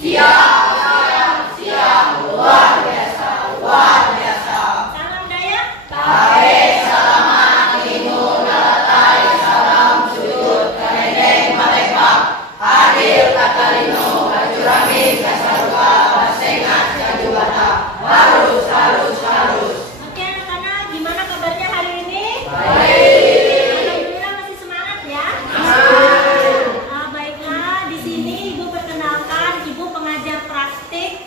Siap, siap, siap. Luar biasa, luar biasa. Salam daya. Tarik, salaman, timun, nalatai, salam, sujud, kanedeng, malekbak. Hadir Katalino, Bacurami, Kasarupa, Basengat, Kajubata. Harus, harus, harus. Oke anak-anak, gimana kabarnya hari ini? Baik. Alhamdulillah masih semangat ya? Baiklah, di sini Ibu perkenalkan Ibu pengajar praktik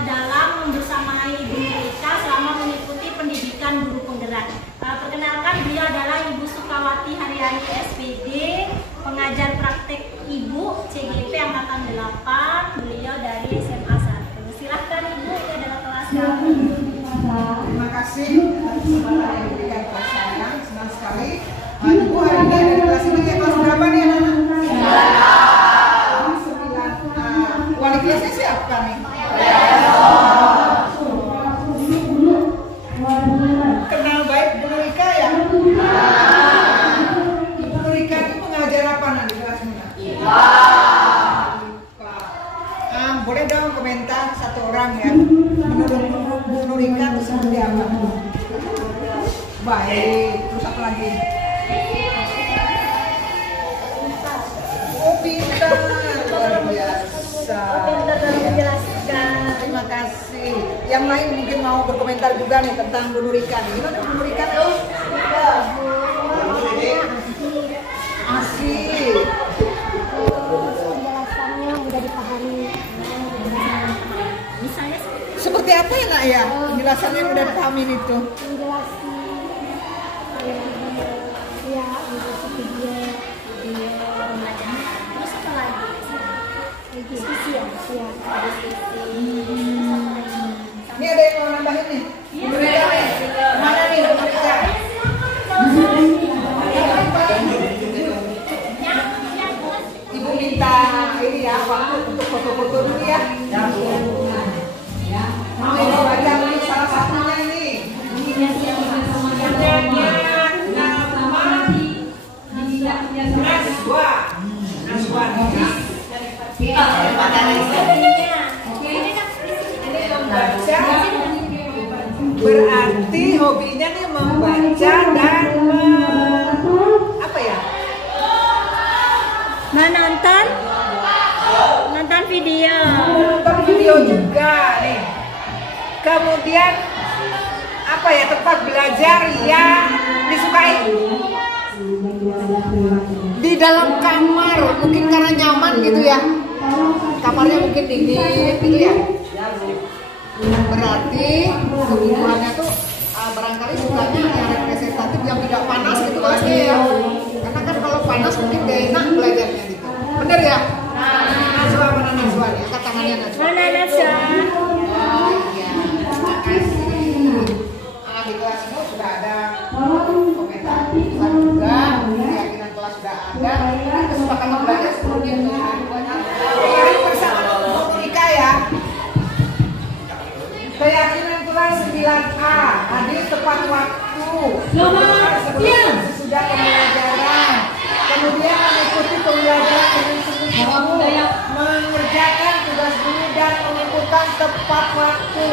dalam membersamai Ibu Rika selama mengikuti pendidikan guru penggerak. Perkenalkan beliau adalah Ibu Sukawati Haryani SPD, pengajar praktik Ibu CGP angkatan 8, beliau dari SMA 1. Silahkan Ibu, ini adalah kelas kami. Terima kasih atas kesempatan yang diberikan kepada saya. Senang sekali. Ibu hari ini ada di kelas ini. Kelas berapa nih anak-anak? 9. Wali kelasnya siapa nih? Kenal baik Bu Rika ya? Ibu Rika itu mengajar apa di kelas ini? Boleh dong komentar satu orang ya. Menurut Bu Rika itu seperti apa? Baik. Terus apa lagi? Oh pintar, luar biasa. Pintar dalam menjelaskan. Terima kasih. Yang lain mungkin mau berkomentar juga nih tentang Bu Rika. Gimana Bu Rika tuh? Asik. Penjelasannya mudah dipahami. Misalnya Seperti apa ya nak ya? Penjelasannya udah dipahami itu. menjelaskan ya untuk video pembelajaran. Terus apa lagi? Diskusi ya, diskusi. Ini ada yang mau nambahin nih? Bu Rika nih. Mana nih Bu Rika? Ibu minta ini ya waktu untuk foto-foto dulu ya. Mau ibu baca dulu salah satunya ini. Naswa. Berarti hobinya nih membaca dan apa ya? Menonton video. Nonton video juga nih. Kemudian apa ya, tempat belajar yang disukai? Di dalam kamar, mungkin karena nyaman gitu ya. Kamarnya mungkin dingin gitu ya. Berarti kebutuhannya tuh barangkali sukanya yang representatif, yang tidak panas gitu kelasnya ya. Karena kan kalau panas mungkin gak enak belajarnya gitu. Bener ya? Najwa, mana Najwa? Angkat tangannya Najwa. Mana Najwa? Oh iya, terima kasih. Di kelas ini sudah ada komentar juga, keyakinan kelas sudah ada, kesepakatan belajar sebelumnya ini bersama Bu Rika ya. Keyakinan kelas 9A, hadir tepat waktu, sebelum sesudah pembelajaran, kemudian mengikuti pembelajaran dengan sungguh-sungguh, mengerjakan tugas guru dan mengumpulkan tepat waktu,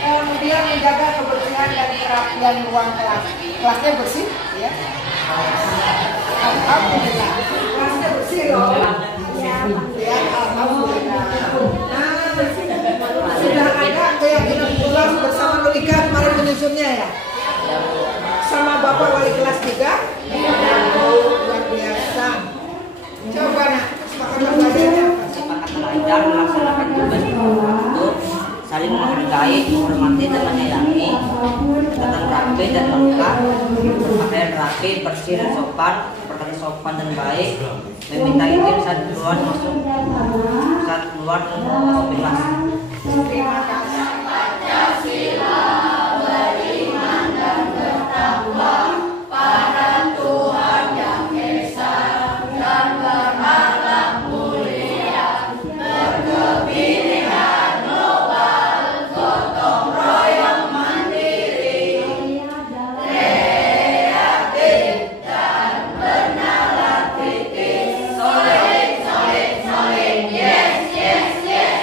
kemudian menjaga kebersihan dan kerapian ruang kelas. Kelasnya bersih, ya. Alhamdulillah, kelasnya bersih loh. Ya, alhamdulillah. Nah, sudah ada keyakinan kelas bersama Bu Rika kemarin menyusunnya ya. Sama Bapak Wali kelas juga. Luar biasa. Coba nak, kesepakatan belajarnya apa? Kesepakatan belajar melaksanakan tugas waktu, saling menghargai, menghormati dan menyayangi, datang rapi dan lengkap, pakaian rapi, bersih dan sopan, berkata sopan dan baik, meminta izin saat keluar masuk kelas. Terima kasih. Solid, solid, solid. Yes, yes, yes.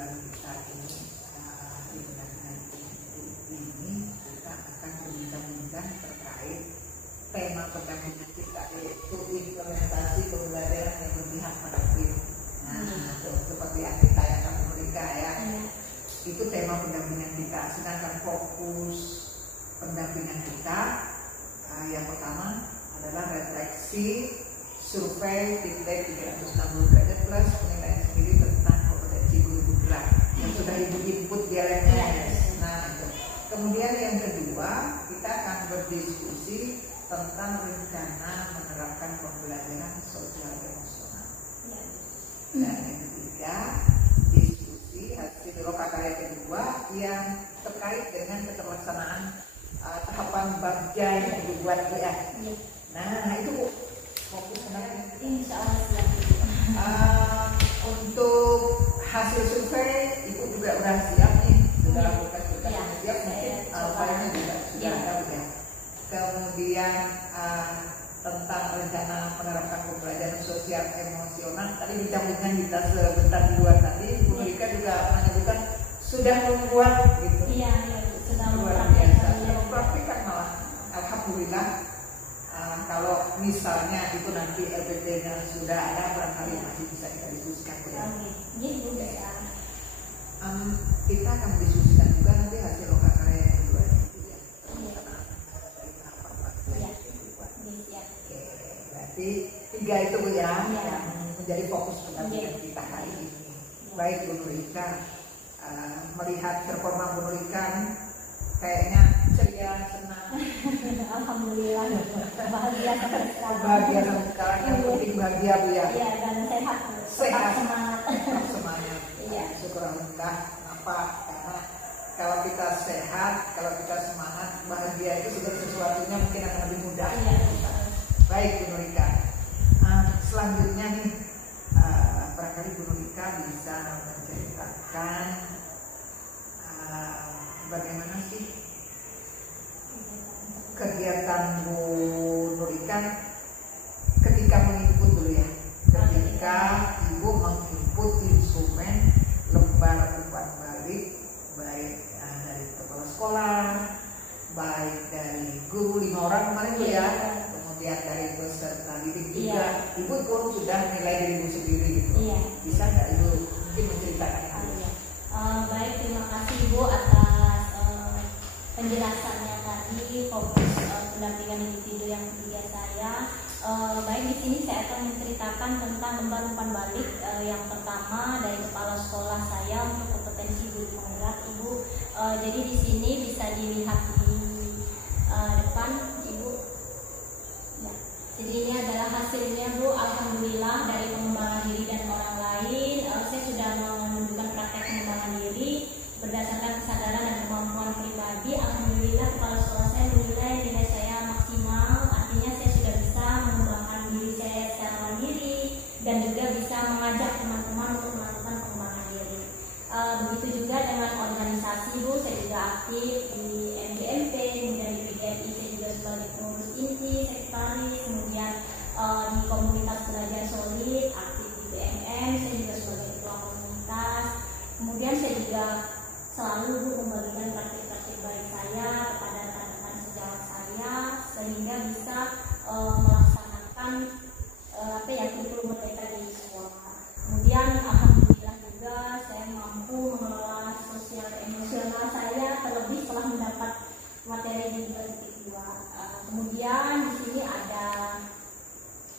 bulan kita ini di pendampingan ini kita akan berbincang-bincang terkait tema pendampingan kita, yaitu implementasi pembelajaran yang berpihak pada tim. Nah, seperti yang ditayangkan mereka ya, itu tema pendampingan kita. Sedangkan fokus pendampingan kita yang pertama adalah refleksi, survei, feedback 360 derajat plus penilaian sendiri tentang kompetensi guru bergerak yang sudah ibu input di LMS. Nah, itu. Kemudian yang kedua, kita akan berdiskusi tentang rencana menerapkan pembelajaran sosial emosional. Dan yang ketiga, diskusi hasil lokakarya kedua yang terkait dengan keterlaksanaan tahapan bagja yang dibuat ya. Nah, itu fokus sebenarnya. Insya Allah untuk hasil survei ibu juga udah siap nih, sudah lakukan sudah siap, mungkin filenya juga sudah ada ya. Kemudian tentang rencana menerapkan pembelajaran sosial emosional tadi bincang-bincang kita sebentar di luar tadi, Bu Rika juga menyebutkan sudah membuat gitu. Iya, sudah luar biasa. Praktikan malah alhamdulillah. Kalau misalnya itu nanti LPT-nya sudah ada, barangkali masih bisa kita diskusikan ya. Kita akan diskusikan juga nanti hasil lokakarya yang kedua itu ya. Oke, berarti 3 itu Bu ya yang menjadi fokus pendampingan kita hari ini. Baik Bu Nurika, melihat performa Bu Nurika kayaknya ceria, senang. Alhamdulillah, bahagia sekali. Bahagia sekarang, yang penting bahagia Bu ya. Iya, dan sehat. Sehat, semangat. Semangat. Iya. Syukur alhamdulillah. Kenapa? Karena kalau kita sehat, kalau kita semangat, bahagia itu segala sesuatunya mungkin akan lebih mudah. Iya. Baik Bu Nurika. Selanjutnya nih, barangkali Bu Nurika bisa menceritakan bagaimana sih kegiatan Bu Nurika ketika menginput dulu ya, ketika Ibu menginput instrumen lembar umpan balik baik dari kepala sekolah, baik dari guru 5 orang kemarin Bu ya, kemudian dari peserta didik juga, Ibu pun sudah nilai diri Ibu sendiri gitu. Bisa nggak Ibu mungkin menceritakan? Baik, terima kasih Bu atas penjelasannya tadi, fokus pendampingan individu yang ketiga saya. Baik, di sini saya akan menceritakan tentang lembar umpan balik yang pertama dari kepala sekolah saya untuk kompetensi guru penggerak Ibu. Jadi di sini bisa dilihat di depan Ibu. Ya. Jadi ini adalah hasilnya Bu. Alhamdulillah dari pengembangan diri dan orang lain, saya sudah menunjukkan praktek pengembangan diri berdasarkan kesadaran dan kemampuan pribadi. Alhamdulillah kepala sekolah saya menilai nilai saya maksimal, artinya saya sudah bisa mengembangkan diri saya secara mandiri dan juga bisa mengajak teman-teman untuk melakukan pengembangan diri. Begitu juga dengan organisasi Bu, saya juga aktif di MBMP, kemudian di PGRI saya juga sebagai pengurus inti, sekretaris, kemudian di komunitas belajar solid, aktif di BMM, saya juga sebagai ketua komunitas. Kemudian saya juga selalu Bu membagikan praktik-praktik baik saya kepada rekan-rekan sejawat saya sehingga bisa melaksanakan kurikulum mereka di sekolah. Kemudian alhamdulillah juga saya mampu mengelola sosial emosional saya terlebih setelah mendapat materi di 2.2. Kemudian di sini ada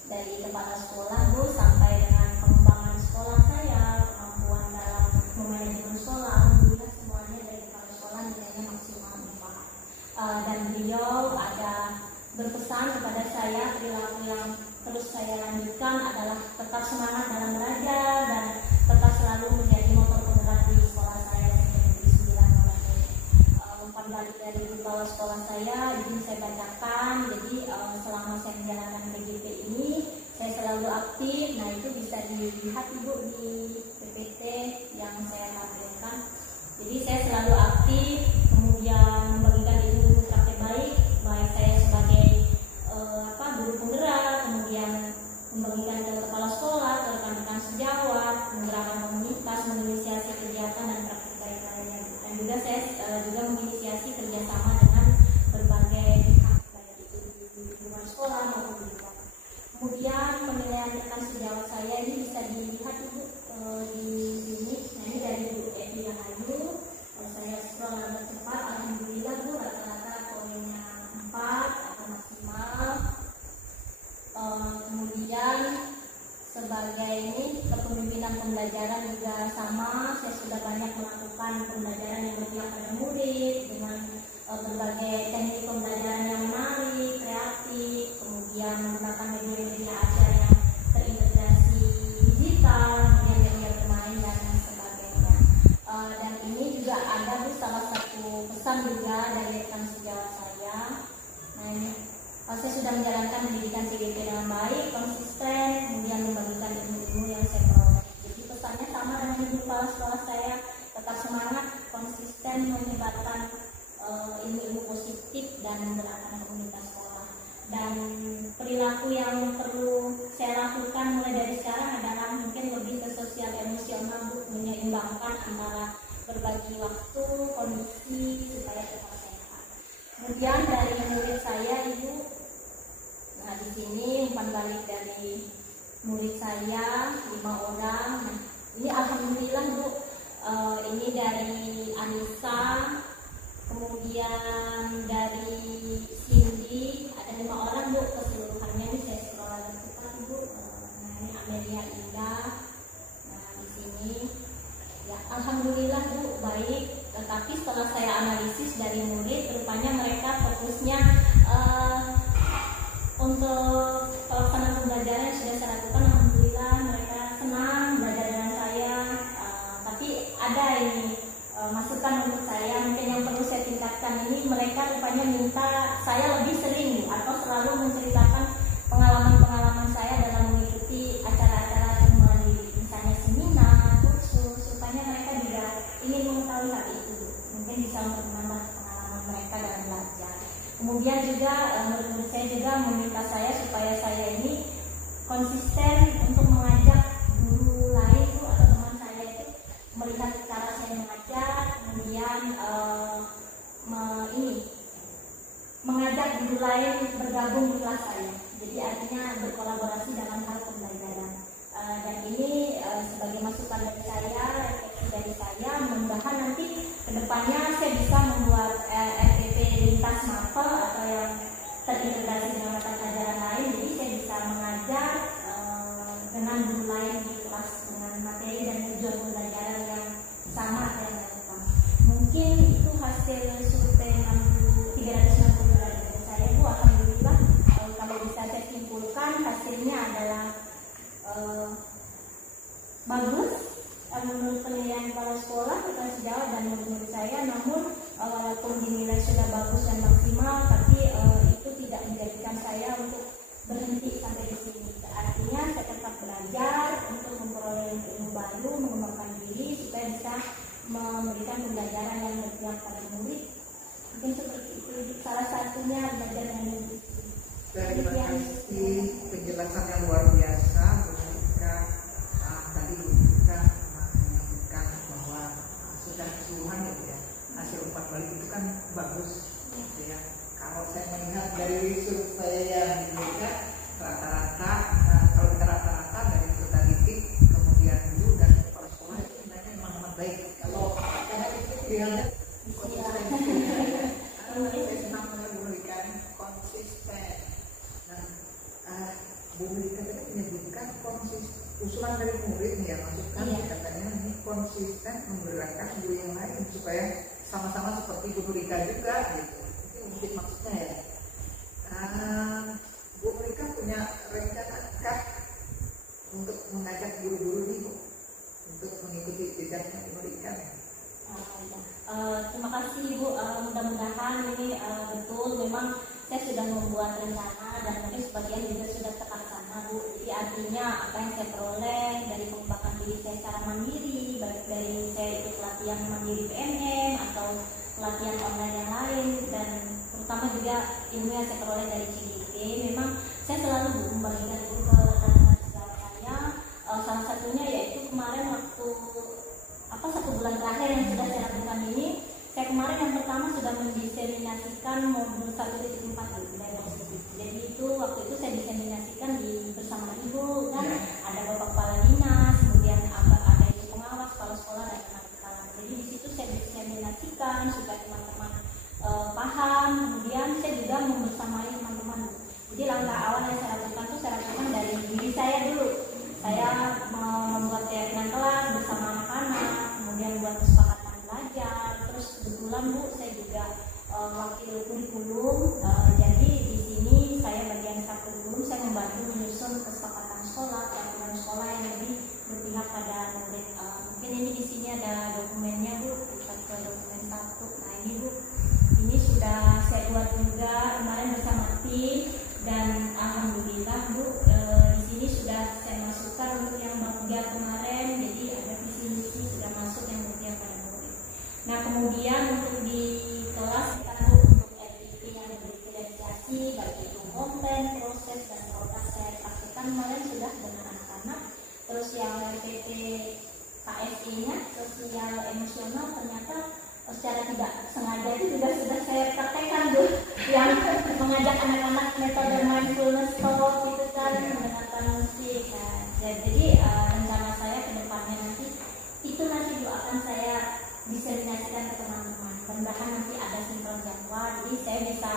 dari kepala sekolah Bu sampai dengan pengembangan sekolah saya, kemampuan dalam memanajemen sekolah, alhamdulillah semuanya dari kepala pembelajaran juga sama. Saya sudah banyak melakukan pembelajaran yang berpihak pada murid dengan berbagai teknik pembelajaran yang menarik, kreatif, kemudian menggunakan media-media ajar yang terintegrasi digital, kemudian media bermain dan sebagainya. Dan ini juga ada salah satu pesan juga dari rekan sejawat saya. Nah ini saya sudah menjalankan pendidikan CGP dengan baik, konsisten, kemudian membagikan ilmu-ilmu yang saya peroleh. Jadi pesannya sama dengan ibu kepala sekolah saya, tetap semangat, konsisten menyebarkan ilmu-ilmu positif dan menggerakkan komunitas sekolah. Dan perilaku yang perlu saya lakukan mulai dari sekarang adalah mungkin lebih ke sosial emosional, menyeimbangkan antara berbagi waktu, kondisi supaya tetap sehat. Kemudian dari murid saya Ibu, nah di sini umpan balik dari murid saya 5 orang. Nah, ini alhamdulillah Bu, ini dari Anissa, kemudian dari Cindy, ada 5 orang Bu, keseluruhannya ini saya scroll lagi cepat Bu. Nah ini Amelia Indah. Nah di sini ya alhamdulillah Bu baik. Tetapi setelah saya analisis dari murid, rupanya mereka fokusnya untuk pelaksanaan pembelajaran yang sudah saya lakukan, alhamdulillah mereka senang belajar dengan saya. Tapi ada ini masukan untuk saya, mungkin yang perlu saya tingkatkan ini, mereka rupanya minta saya lebih sering atau selalu menceritakan pengalaman-pengalaman saya dalam mengikuti acara-acara pertemuan diri, misalnya seminar, kursus, supaya mereka juga ingin mengetahui hal itu. Mungkin bisa untuk menambah pengalaman mereka dalam belajar. Kemudian juga menurut saya juga meminta saya supaya saya ini konsisten untuk mengajak guru lain Bu, atau teman saya itu melihat cara saya mengajar, kemudian mengajak guru lain bergabung di kelas saya. Jadi artinya berkolaborasi dalam hal pembelajaran. Dan ini sebagai masukan dari saya, refleksi dari saya, mudah-mudahan nanti kedepannya saya bisa membuat RTP lintas mapel atau yang terintegrasi dengan mata pelajaran lain. Jadi saya bisa mengajar dengan guru lain di kelas dengan materi dan tujuan pembelajaran yang sama atau yang relevan. Mungkin itu hasil survei 360 dari saya Bu. Alhamdulillah kalau bisa saya simpulkan hasilnya adalah bagus menurut penilaian kepala sekolah, kepala sejawat dan murid-murid saya. Namun walaupun dinilai sudah bagus dan maksimal, tapi itu tidak menjadikan saya untuk berhenti sampai di sini. Artinya saya tetap belajar untuk memperoleh ilmu baru, mengembangkan diri supaya bisa memberikan pembelajaran yang berpihak pada murid. Mungkin seperti itu. Salah satunya belajar dengan murid. Terima kasih penjelasan yang luar biasa. Tadi kita menyebutkan bahwa secara keseluruhan ya hasil umpan balik itu kan bagus gitu ya. Kalau saya melihat dari survei yang diberikan rata-rata, kalau kita rata-rata dari peneliti kemudian guru dan kepala sekolah itu sebenarnya memang baik. Kalau karena itu pilihannya saya senang memberikan konsisten. Nah, Bu Mika tadi menyebutkan konsisten. Usulan dari murid nih ya, masukkan katanya ini konsisten menggerakkan guru yang lain supaya sama-sama seperti Bu Rika juga gitu. Itu mungkin maksudnya ya. Bu Rika punya rencana kah untuk mengajak guru-guru ini Bu untuk mengikuti jejaknya Bu Rika? Terima kasih Bu. Mudah-mudahan ini betul. Memang saya sudah membuat rencana dan mungkin sebagian juga sudah terlaksana Bu. Jadi artinya apa yang saya peroleh dari pengembangan diri saya secara mandiri, baik dari saya ikut pelatihan mandiri PNM atau pelatihan online yang lain, dan terutama juga ilmu yang saya peroleh dari CGP, memang saya selalu membagikan itu ke rekan-rekan sejawat saya. Salah satunya yaitu kemarin waktu 1 bulan terakhir yang sudah saya lakukan ini, saya kemarin yang pertama sudah mendiseminasikan modul 1.4 dari positif. Jadi itu waktu itu saya diseminasikan bersama ibu kan, ada bapak kepala dinas, kemudian ada ibu pengawas, kepala sekolah dan teman-teman. Jadi di situ saya diseminasikan supaya teman-teman paham. Kemudian saya juga membersamai teman-teman. Jadi langkah awal yang saya lakukan itu saya lakukan Nah kemudian untuk di kelas kita untuk activity yang berdifferensiasi baik itu konten, proses dan proses saya praktikkan kemarin sudah dengan anak-anak. Terus yang RPT KSE-nya sosial emosional ternyata secara tidak sengaja itu juga sudah saya praktekkan tuh, yang mengajak anak-anak metode mindfulness talk gitu kan, mendengarkan musik. Nah, jadi rencana saya ke depannya nanti itu nanti juga akan saya diseminasikan ke teman-teman. Mudah-mudahan nanti ada sinkron jadwal, jadi saya bisa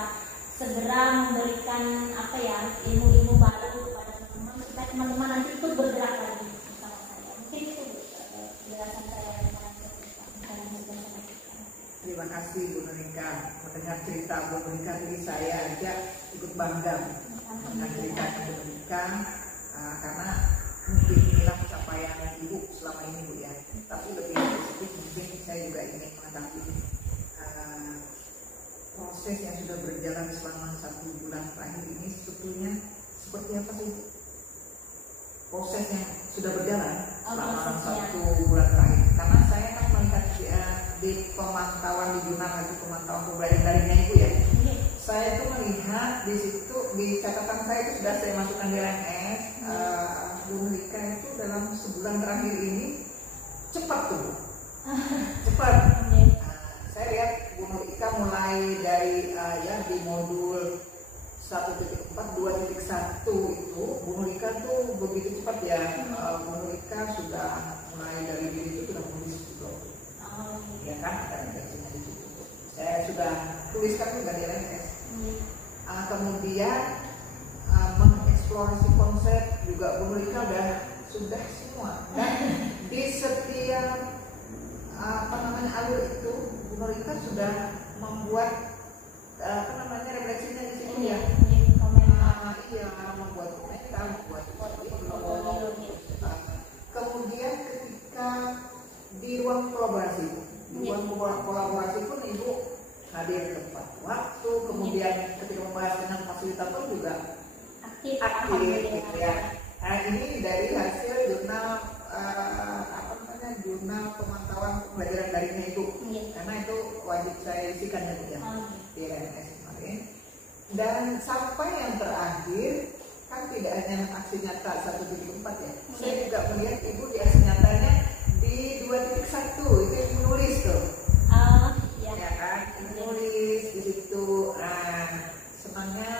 segera memberikan apa ya ilmu-ilmu baru kepada teman-teman supaya teman-teman nanti ikut bergerak lagi bersama saya. Mungkin itu penjelasan saya. Terima kasih Bu Nurika. Mendengar cerita Bu Nurika tadi saya aja ikut bangga mendengar cerita Bu Nurika karena mungkin inilah capaian Ibu selama ini Bu ya. Tapi lebih spesifik mungkin saya juga ingin mengetahui proses yang sudah berjalan selama 1 bulan terakhir ini sebetulnya seperti apa sih Bu? Proses yang sudah berjalan selama 1 bulan terakhir. Karena saya kan melihat di pemantauan di jurnal lagi pemantauan pembelajaran daringnya Ibu ya. Saya tuh melihat di situ di catatan saya itu sudah saya masukkan di LMS. Bu Nurika itu dalam sebulan terakhir ini cepat tuh, cepat. Saya lihat Bu Nurika mulai dari ya di modul 1.4, 2.1 itu Bu Nurika tuh begitu cepat ya. Bu Nurika sudah mulai dari diri itu sudah menulis gitu. Ya kan ada redaksinya di situ. Saya sudah tuliskan juga di LMS. Kemudian mengeksplorasi konsep juga Bu Nurika sudah semua. Dan di setiap alur itu Bu Nurika sudah membuat refleksinya di situ ya. Iya, membuat komentar, membuat kemudian ketika di ruang kolaborasi pun Ibu hadir tepat waktu, kemudian ketika membahas dengan fasilitator juga aktif gitu ya. Nah ini dari hasil jurnal jurnal pemantauan pembelajaran daringnya Ibu, karena itu wajib saya isikan ya Bu ya di LMS kemarin. Dan sampai yang terakhir kan tidak hanya aksi nyata 1.4 ya, saya juga melihat Ibu di aksi nyatanya di 2.1 itu Ibu nulis tuh. Ya kan, nulis di situ. Senangnya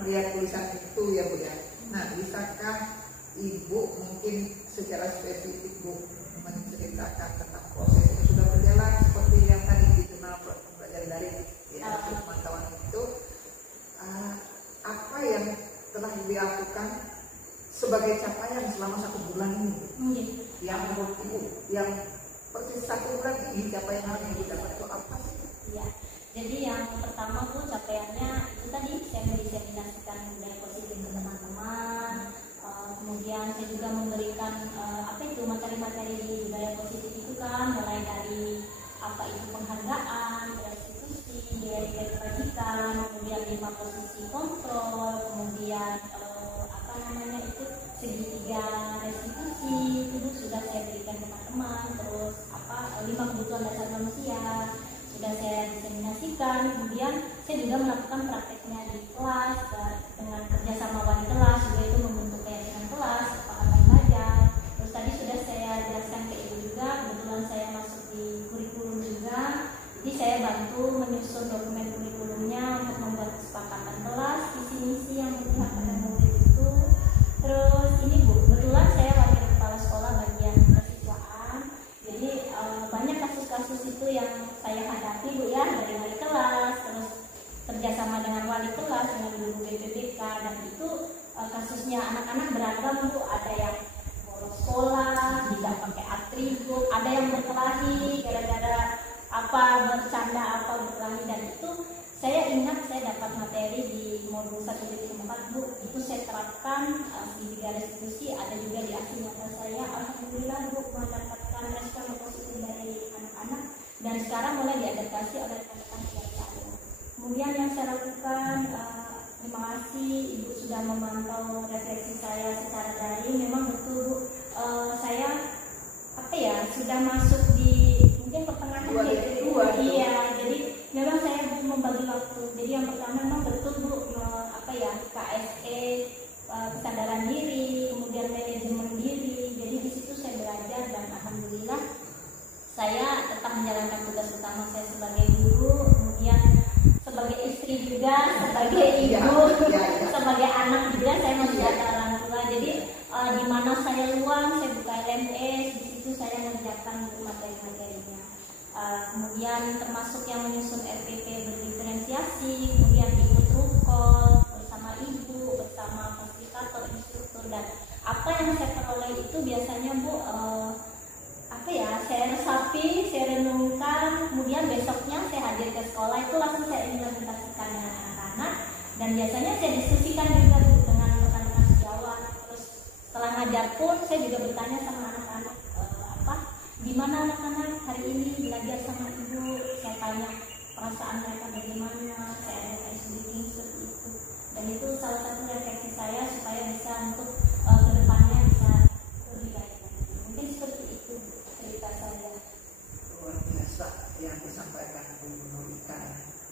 melihat tulisan itu ya Bu ya. Nah, bisakah Ibu mungkin secara spesifik Bu menceritakan tentang proses yang sudah berjalan seperti yang tadi di jurnal pembelajaran daring ya, pemantauan itu apa yang telah dilakukan sebagai capaian selama 1 bulan ini? Yang menurut Ibu yang persis 1 bulan ini capaian yang Ibu dapat itu apa sih? Ya, jadi yang pertama Bu capaiannya itu tadi saya mendiseminasikan budaya positif ke teman-teman. Kemudian saya juga memberikan materi-materi di budaya positif itu kan, mulai dari apa itu penghargaan, restitusi, dari kebajikan, kemudian 5 posisi kontrol, kemudian segitiga restitusi itu sudah saya berikan ke teman-teman. Terus 5 kebutuhan dasar manusia sudah saya diseminasikan. Kemudian saya juga melakukan prakteknya di kelas dengan kerjasama wali kelas, juga itu membentuk keyakinan kelas, kesepakatan belajar. Terus tadi sudah saya jelaskan ke Ibu juga, kebetulan saya masuk di kurikulum juga, jadi saya bantu menyusun dokumen kurikulumnya untuk membuat kesepakatan kelas, visi-misi yang berpihak pada murid itu. Terus ini Bu, kebetulan saya wakil kepala sekolah bagian kesiswaan, jadi banyak kasus-kasus itu yang saya hadapi Bu ya, dari wali kelas, terus kerjasama dengan wali kelas, dengan guru BPBK, dan itu kasusnya anak-anak beragam Bu, ada yang bolos sekolah, tidak pakai atribut, ada yang berkelahi gara-gara bercanda berkelahi, dan itu saya ingat saya dapat materi di modul 1.4 Bu, itu saya terapkan di 3 restitusi, ada juga di aksi nyata saya. Alhamdulillah Bu mendapatkan respon positif dari anak-anak dan sekarang mulai diadaptasi oleh rekan-rekan saya. Kemudian yang saya lakukan, terima kasih Ibu sudah memantau refleksi saya secara daring. Memang betul Bu, saya sudah masuk di mungkin pertengahan kesadaran diri, kemudian manajemen diri. Jadi di situ saya belajar dan alhamdulillah saya tetap menjalankan tugas utama saya sebagai guru, kemudian sebagai istri juga, sebagai ibu, sebagai anak juga saya menjaga orang tua. Jadi di mana saya luang, saya buka LMS, di situ saya mengerjakan materi-materinya. Kemudian termasuk yang menyusun RPP berdiferensiasi, kemudian ikut rukol bersama ibu, bersama fasilitator, instruktur, dan apa yang saya peroleh itu biasanya Bu, saya resapi, saya renungkan, kemudian besoknya saya hadir ke sekolah, itu langsung saya implementasikan dengan anak-anak, dan biasanya saya diskusikan juga Bu dengan rekan-rekan sejawat. Terus setelah ngajar pun saya juga bertanya sama anak-anak, gimana anak-anak hari ini belajar sama ibu, saya tanya perasaan mereka bagaimana, saya ada ice breaking seperti itu, dan itu salah satu refleksi saya supaya bisa untuk kedepannya bisa lebih baik lagi. Mungkin seperti itu cerita saya. Luar biasa yang disampaikan Bu Nurika,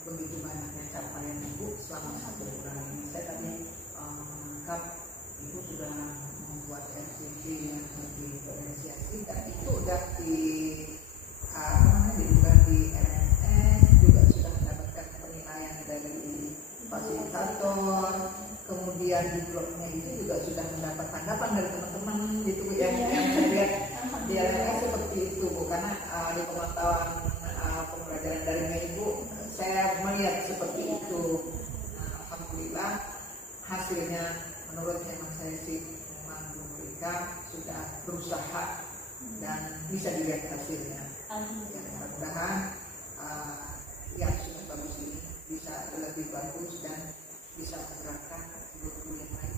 begitu banyaknya capaian Ibu selama 1 bulan ini. Saya tadi menangkap Ibu sudah membuat RCP yang diferensiasi, dan itu udah di LMS, juga sudah mendapatkan penilaian dari fasilitator, kemudian di blognya itu juga sudah mendapat tanggapan dari teman-teman gitu yang saya lihat di LMS seperti itu Bu, karena di pemantauan pembelajaran dari Ibu saya melihat seperti itu. Alhamdulillah hasilnya menurut hemat saya sih memang Bu Nurika sudah berusaha dan bisa dilihat hasilnya. Ya, mudah-mudahan yang sudah bagus ini bisa lebih bagus dan bisa menggerakkan guru yang lain.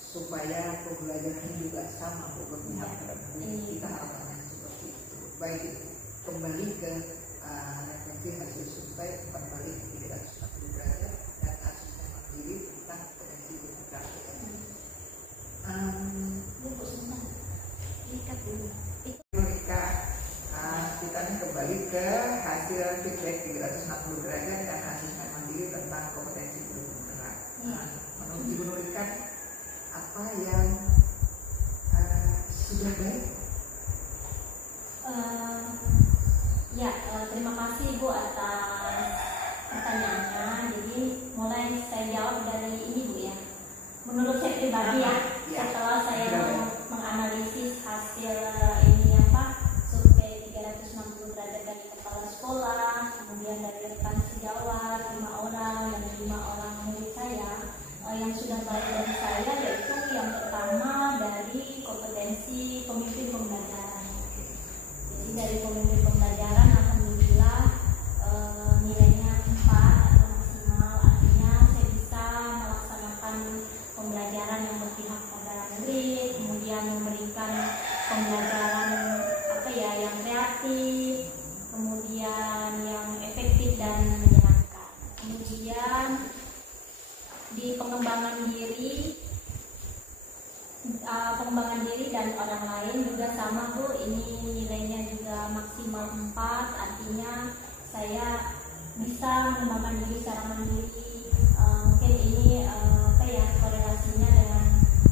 Supaya pembelajaran juga sama berpihak pada guru. Kita harapannya seperti itu. Baik, kembali ke refleksi hasil survei kembali ke 340 derajat dan asisten mandiri tentang potensi demokrasi. Mereka kita kembali ke hasil feedback 360 derajat dan asisten mandiri tentang kompetensi guru penggerak. Menurut Ibu Nurika, apa yang sudah baik? Terima kasih Bu atas pertanyaannya. Jadi mulai saya jawab dari ini Bu ya. Menurut saya pribadi setelah saya menganalisis hasil survei 360 derajat dari kepala sekolah, kemudian dari rekan sejawat 5 orang dan 5 orang murid saya, yang sudah baik dari saya yaitu yang pertama dari kompetensi pemimpin pembelajaran. Jadi dari pemimpin pembelajaran alhamdulillah nilainya 4 atau maksimal, artinya saya bisa melaksanakan pembelajaran yang berpihak pada murid, kemudian memberikan pembelajaran yang kreatif, kemudian yang efektif dan menyenangkan. Kemudian di pengembangan diri dan orang lain juga sama Bu, ini nilainya juga maksimal 4, artinya saya bisa mengembangkan diri secara mandiri. Mungkin ini korelasinya dengan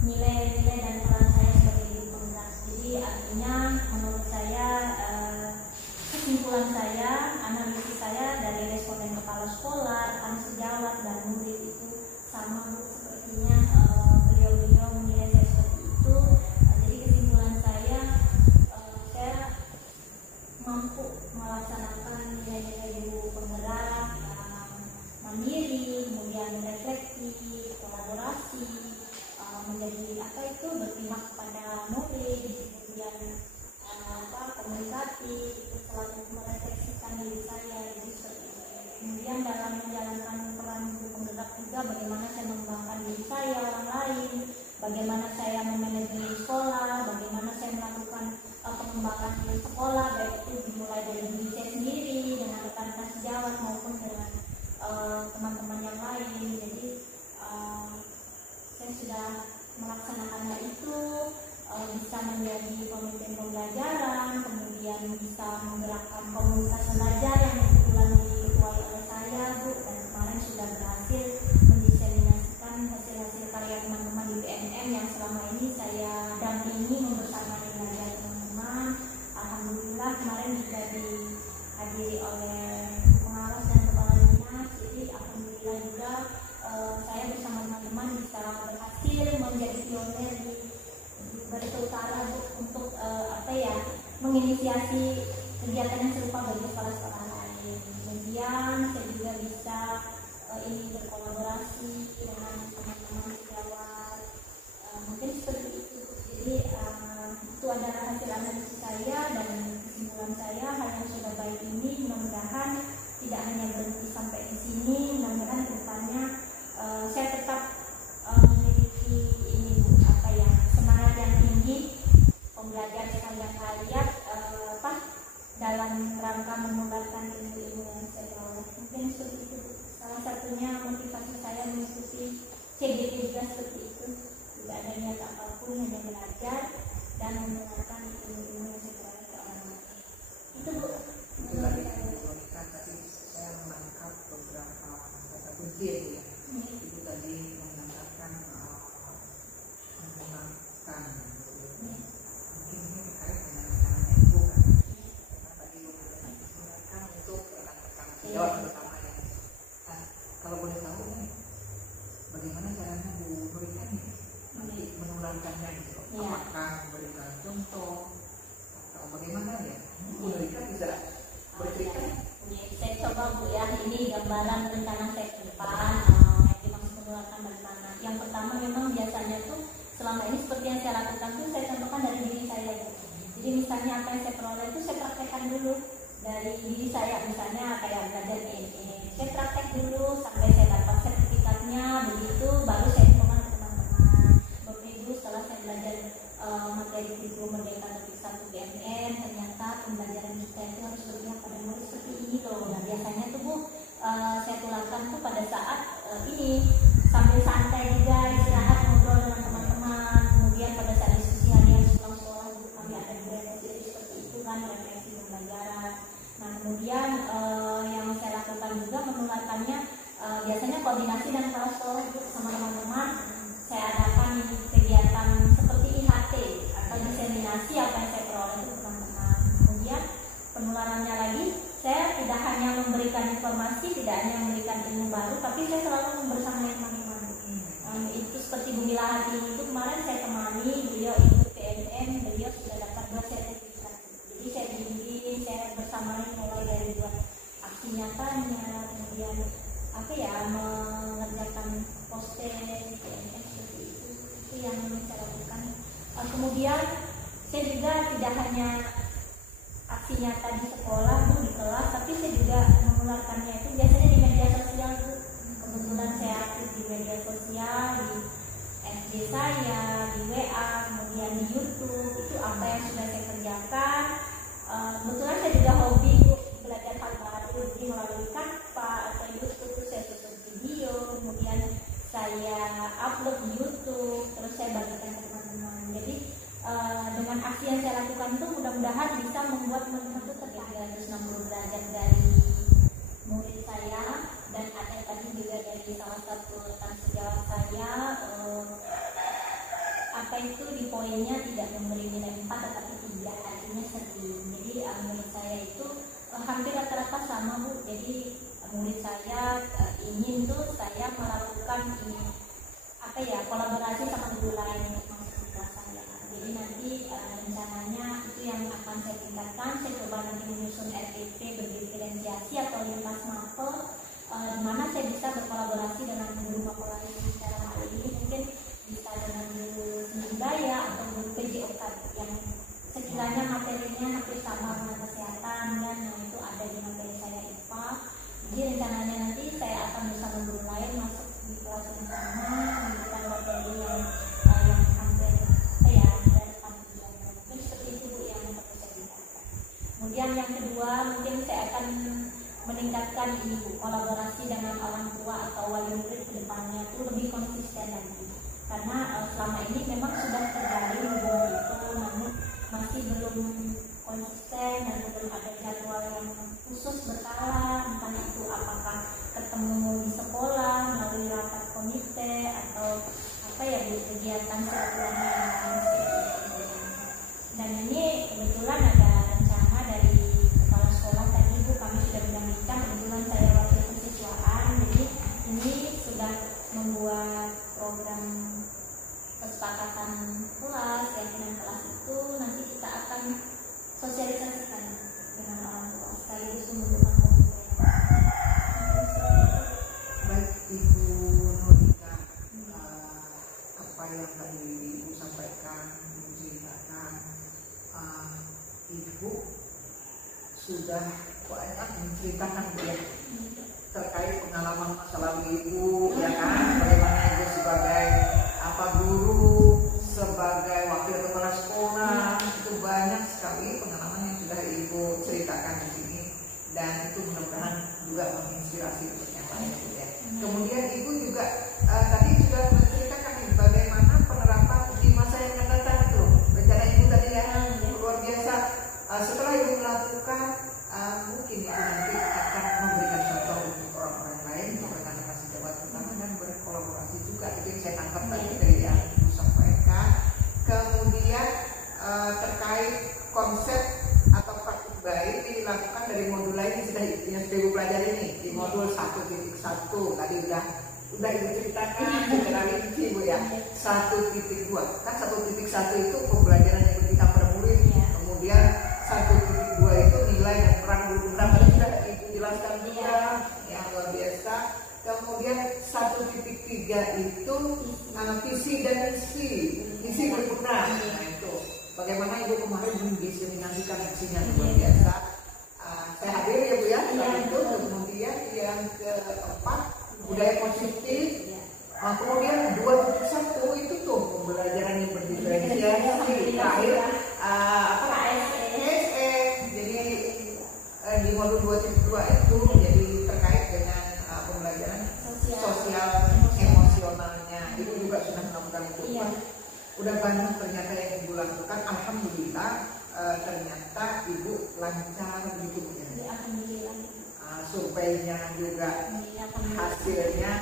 nilai-nilai dan peran saya sebagai guru penggerak. Jadi artinya menurut saya kesimpulan saya, analisis saya dari responden kepala sekolah, rekan sejawat dan murid itu sama Bu, sepertinya beliau-beliau menilai saya seperti itu. Jadi kesimpulan saya mampu melaksanakan nilai-nilai guru penggerak yang mandiri, kemudian refleksi, kolaborasi, menjadi berpihak pada murid, kemudian komunikasi, itu selalu merefleksikan diri saya. Kemudian dalam menjalankan peran guru penggerak juga bagaimana saya mengembangkan diri saya, orang lain, bagaimana saya memanajemen sekolah, bagaimana saya melakukan pengembangan di sekolah, baik itu dimulai dari diri saya sendiri dengan rekan-rekan sejawat maupun dengan teman-teman yang lain. Jadi saya sudah melaksanakan hal itu, bisa menjadi pemimpin pembelajaran, kemudian bisa menggerakkan komunitas belajar yang kebetulan diketuai oleh saya Bu, dan kemarin sudah berhasil mendiseminasikan hasil-hasil karya teman-teman menginisiasi kegiatan yang serupa bagi sekolah-sekolah lain. Kemudian saya juga bisa ini berkolaborasi dengan teman-teman sejawat, mungkin seperti itu. Jadi itu adalah hasil analisis saya dan kesimpulan saya. Hal yang sudah baik ini mudah-mudahan tidak hanya berhenti sampai di sini. Mudah-mudahan kedepannya saya tetap memiliki ini semangat yang tinggi, pembelajar sekalian kalian dalam rangka menularkan ilmu-ilmu yang saya peroleh. Mungkin seperti itu. Salah satunya motivasi saya mengikuti CGT juga seperti itu. Tidak ada niat apapun, hanya belajar dan menularkan ilmu-ilmu yang saya peroleh ke orang lain. Itu Bu. Tadi saya menangkap beberapa kata kunci ya Bu ya. Ibu tadi mengatakan menggunakan mungkin ini terkait dengan anak ibu kan. Karena tadi menggunakan untuk anak-anak sejawat terutama ya. Nah, kalau boleh tahu nih, bagaimana caranya Bu Nurika nih nanti menularkannya gitu? Apakah memberikan contoh atau bagaimana ya? Bu Nurika bisa bercerita? Saya coba Bu ya, ini gambaran rencana saya ke depan. Dimaksud menularkan bagaimana? Yang pertama memang biasanya tuh selama ini seperti yang saya lakukan tuh saya contohkan dari diri saya gitu. Jadi misalnya apa yang saya peroleh itu saya praktekkan dulu dari diri saya, misalnya kayak belajar ini saya praktek dulu sampai saya dapat sertifikatnya, begitu baru saya informasikan ke teman-teman. Bapak Ibu, setelah saya belajar materi kurikulum Merdeka Negeri 1 BMN, ternyata pembelajaran kita itu harus berpihak pada murid seperti ini loh. Nah biasanya tuh Bu saya tularkan tuh pada saat ini sambil santai juga, istirahat ngobrol dengan teman-teman. Kemudian pada saat diskusi harian pulang sekolah Bu, kami ada juga seperti itu kan, refleksi pembelajaran. Nah kemudian yang saya lakukan juga menularkannya biasanya koordinasi dan kepala sekolah Bu sama teman-teman. Saya adakan kegiatan seperti IHT atau diseminasi apa yang saya peroleh itu teman-teman. Kemudian penularannya lagi, saya tidak hanya memberikan informasi, tidak hanya memberikan ilmu baru, tapi saya selalu membersamai teman-teman. Itu seperti Bu Mila Hati itu kemarin saya temani, beliau ikut PNM, beliau sudah dapat 2 sertifikat. Jadi saya bimbing, saya bersamai mulai dari buat aksi nyatanya, kemudian mengerjakan poster PNM seperti itu. Itu yang saya lakukan. Kemudian saya juga tidak hanya aksi nyata di sekolah Bu, di kelas, tapi saya juga menularkannya itu biasanya di media sosial Bu. Kebetulan saya aktif di media sosial, di FB saya, di WA, kemudian di YouTube. Itu apa yang sudah saya kerjakan. Kebetulan saya juga hobi Bu, belajar hal baru, jadi melalui Canva atau YouTube saya susun video, kemudian saya upload di YouTube, terus saya bagikan ke teman-teman. Jadi dengan aksi yang saya lakukan itu mudah-mudahan bisa membuat teman-teman itu terlihat 360 derajat dari murid saya, dan ada tadi juga dari salah satu rekan sejawat saya, apa itu di poinnya tidak memberi nilai 4 tetapi 3, artinya sering. Jadi menurut saya itu hampir rata-rata sama Bu. Jadi murid saya ingin tuh saya melakukan kolaborasi sama guru lain untuk masuk kelas saya. Jadi nanti rencananya itu yang akan saya tingkatkan. Saya coba nanti menyusun RPP berdiferensiasi atau lintas mapel, di mana saya bisa berkolaborasi dengan guru mapel lain. Secara hal ini mungkin bisa dengan guru seni budaya atau guru PJOK yang sekiranya materinya hampir sama dengan kesehatan, dan itu ada di materi saya IPA. Jadi rencananya nanti saya akan bersama guru lain masuk di kelas yang sama, memberikan materi yang hampir relevan. Mungkin seperti itu Bu yang perlu saya tingkatkan. Kemudian yang kedua, mungkin saya akan meningkatkan ini Bu, kolaborasi dengan orang tua atau wali murid ke depannya itu lebih konsisten lagi. Karena selama ini memang sudah terjalin hubungan itu, namun masih belum konsisten dan belum ada jadwal yang khusus berkala, entah itu apakah ketemu di sekolah melalui rapat komite atau kegiatan sekolahnya. Dan ini kebetulan ada rencana dari kepala sekolah tadi Bu, kami sudah bincang-bincang, kebetulan saya wakil kesiswaan, jadi ini sudah membuat program kesepakatan kelas, keyakinan kelas itu nanti kita akan sosialisasikan dengan orang tua sekaligus menggunakan. Baik Ibu Nurika, apa yang tadi Ibu sampaikan, Ibu ceritakan, Ibu sudah banyak menceritakan ya terkait pengalaman masa lalu Ibu, ya kan, bagaimana Ibu sebagai guru, sebagai wakil kepala sekolah, itu banyak sekali pengalaman yang sudah Ibu ceritakan di sini, dan itu mudah-mudahan juga menginspirasi untuk yang lain ya. Kemudian Ibu juga tadi sudah menceritakan bagaimana penerapan di masa yang akan datang itu, rencana Ibu tadi ya, luar biasa. Setelah Ibu melakukan, mungkin Ibu nanti akan memberikan contoh untuk orang-orang lain, bagaimana kasih jabat utama dan berkolaborasi juga. Itu yang saya tangkap tadi dari yang Ibu sampaikan. Kemudian terkait konsep atau praktik baik ini dilakukan dari modul lain yang sudah Ibu pelajari ini di modul 1.1 tadi udah Ibu ceritakan secara rinci Ibu ya. 1.2 kan 1.1 itu pembelajaran yang kita per murid, kemudian 1.2 itu nilai dan peran guru tadi sudah Ibu jelaskan juga yang luar biasa. Kemudian 1.3 itu visi dan misi berguna. Nah itu bagaimana Ibu kemarin mendiseminasikan misinya luar biasa. Saya hadir ya Bu ya itu. Kemudian yang keempat budaya positif. Kemudian 2.1 itu tuh pembelajaran yang berdiferensiasi. Terakhir jadi di modul 2.2 itu jadi terkait dengan pembelajaran sosial emosionalnya. Ibu juga sudah melakukan itu. Udah banyak ternyata yang Ibu lakukan. Alhamdulillah ternyata Ibu lancar begitu ya. Surveinya juga hasilnya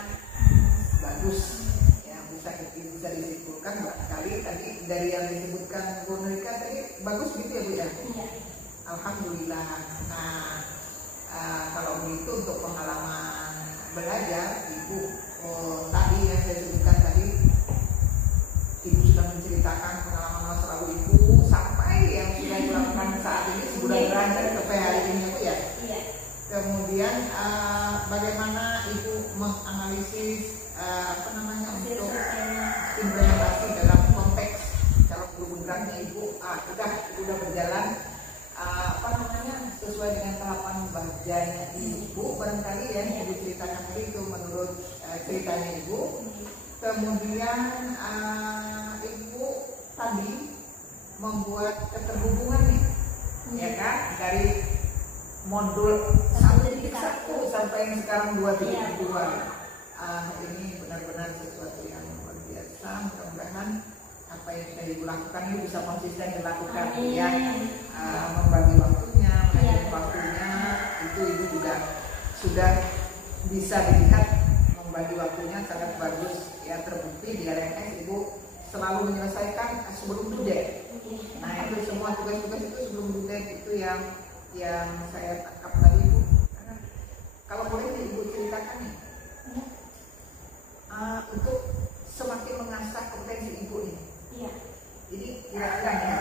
bagus ya, bisa disimpulkan barangkali tadi dari yang disebutkan Bu Nurika tadi bagus gitu ya Bu ya. Alhamdulillah. Nah kalau begitu untuk pengalaman belajar Ibu tadi yang saya sebutkan tadi, Ibu sudah menceritakan pengalaman masa lalu Ibu sampai yang sudah dilakukan saat ini sebulan terakhir sampai hari ini Bu ya. Kemudian bagaimana Ibu menganalisis untuk implementasi dalam konteks calon guru benerannya Ibu sudah berjalan sesuai dengan tahapan bajanya Ibu barangkali ya yang diceritakan tadi itu menurut ceritanya Ibu. Kemudian Ibu tadi membuat keterhubungan nih ya kan dari modul 1.1 sampai yang sekarang 2.2. Ini benar-benar sesuatu yang luar biasa. Mudah-mudahan apa yang sudah Ibu lakukan ini bisa konsisten dilakukan ya. Membagi waktunya, itu Ibu juga sudah bisa dilihat membagi waktunya sangat bagus ya, terbukti di LMS Ibu selalu menyelesaikan sebelum due date. Nah itu semua tugas-tugas itu sebelum due date itu yang saya tangkap tadi Ibu. Kalau boleh Ibu ceritakan nih untuk semakin mengasah kompetensi Ibu nih. Iya. Jadi kira-kira ya,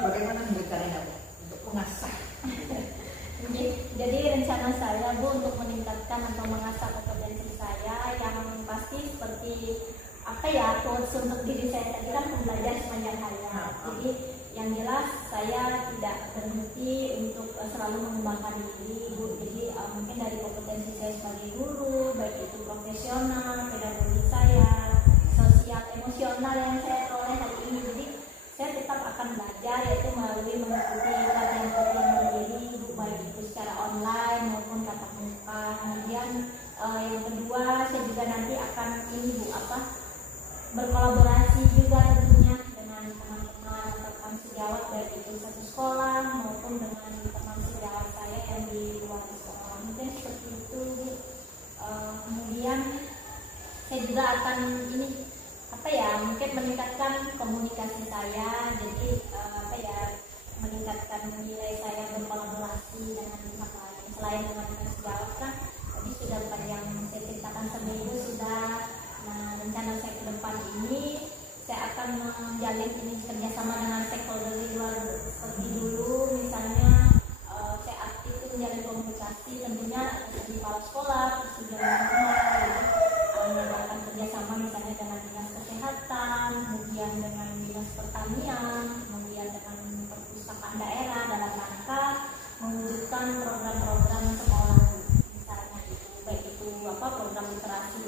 bagaimana caranya Bu untuk mengasah? Jadi rencana saya Bu untuk meningkatkan atau mengasah kompetensi saya yang pasti seperti quotes untuk diri saya tadi kan belajar sepanjang hayat. Jadi yang jelas saya tidak berhenti untuk selalu mengembangkan diri Bu. Jadi mungkin dari kompetensi saya sebagai guru, baik itu profesional, pedagogi saya, sosial, emosional yang saya peroleh hari ini. Jadi saya tetap akan belajar yaitu melalui mengikuti pelatihan-pelatihan mandiri Bu, baik itu secara online maupun tatap muka. Kemudian yang kedua saya juga nanti akan berkolaborasi juga tentunya dengan teman-teman atau teman sejawat baik itu satu sekolah maupun dengan teman sejawat saya yang di luar sekolah. Mungkin seperti itu. Kemudian saya juga akan mungkin meningkatkan komunikasi saya. Jadi meningkatkan nilai saya berkolaborasi dengan pihak lain selain dengan teman sejawat kan tadi sudah yang saya ceritakan seminggu sudah. Nah, rencana saya ke depan ini saya akan menjalin ini kerjasama dengan stakeholder di luar seperti dulu, mewujudkan program-program sekolah, misalnya baik itu program literasi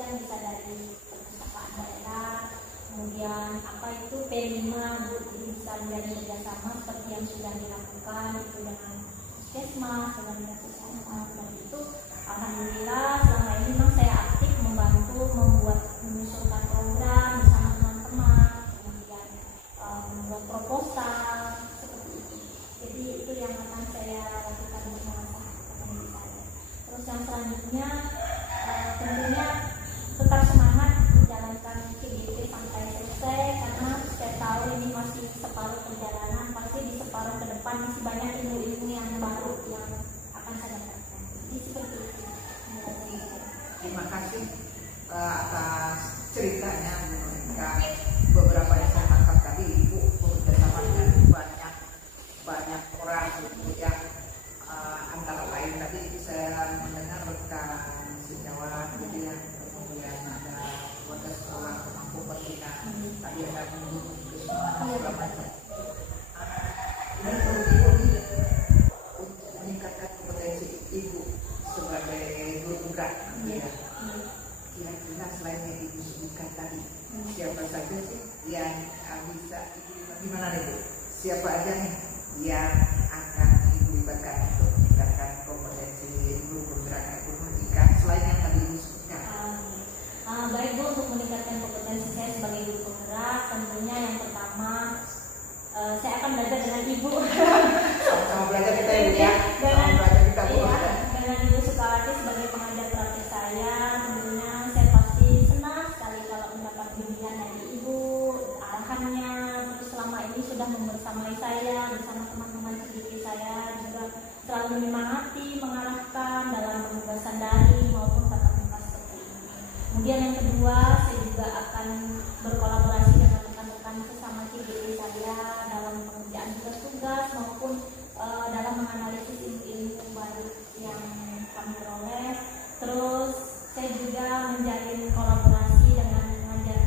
kan bisa dari perpustakaan daerah, kemudian itu P5 Bu, bisa menjadi kerjasama seperti yang sudah dilakukan itu dengan Puskesmas, dengan dinas kesehatan, dan itu alhamdulillah selama ini memang saya aktif membantu menyusulkan program bersama teman-teman, kemudian membuat proposal seperti itu. Jadi itu yang akan saya lakukan untuk mengasah akademik saya. Terus yang selanjutnya tentunya tetap semangat menjalankan CGP sampai selesai, karena saya tahu ini masih separuh perjalanan, pasti di separuh ke depan masih banyak ilmu-ilmu yang baru yang akan saya dapatkan. Jadi seperti itu. Terima kasih atas ceritanya Bu Monika. Beberapa yang saya tangkap tadi Ibu bekerjasama dengan banyak orang yang antara lain tadi saya mendengar rekan sejawat, kemudian ada warga sekolah mampu pendidikan, tadi ada mendukung kesemuanya segala macam. Ini perlu untuk meningkatkan kompetensi Ibu sebagai guru penggerak nanti ya. Kira-kira selain yang Ibu sebutkan tadi, siapa saja sih yang bisa gimana nih Bu? Siapa aja nih yang akan Ibu libatkan untuk meningkatkan kompetensi guru penggerak ekonomika selain yang tadi Ibu sebutkan? Baik Bu, untuk meningkatkan kompetensi saya sebagai guru penggerak, tentunya yang pertama saya akan belajar dengan Ibu. Sama belajar kita ya Bu ya. Dengan belajar kita Bu. Dengan Ibu Sukawati sebagai pengajar praktik saya, tentunya saya pasti senang sekali kalau mendapat bimbingan dari Ibu, arahannya. Terus selama ini sudah membersamai saya bersama teman-teman CGP saya, juga selalu menyemangati, mengarahkan dalam penugasan daring maupun tatap muka seperti ini. Kemudian yang kedua, saya juga akan berkolaborasi dengan rekan-rekan sesama CGP saya dalam pengerjaan tugas-tugas maupun dalam menganalisis ilmu-ilmu baru yang kami peroleh. Terus saya juga menjalin kolaborasi dengan pengajar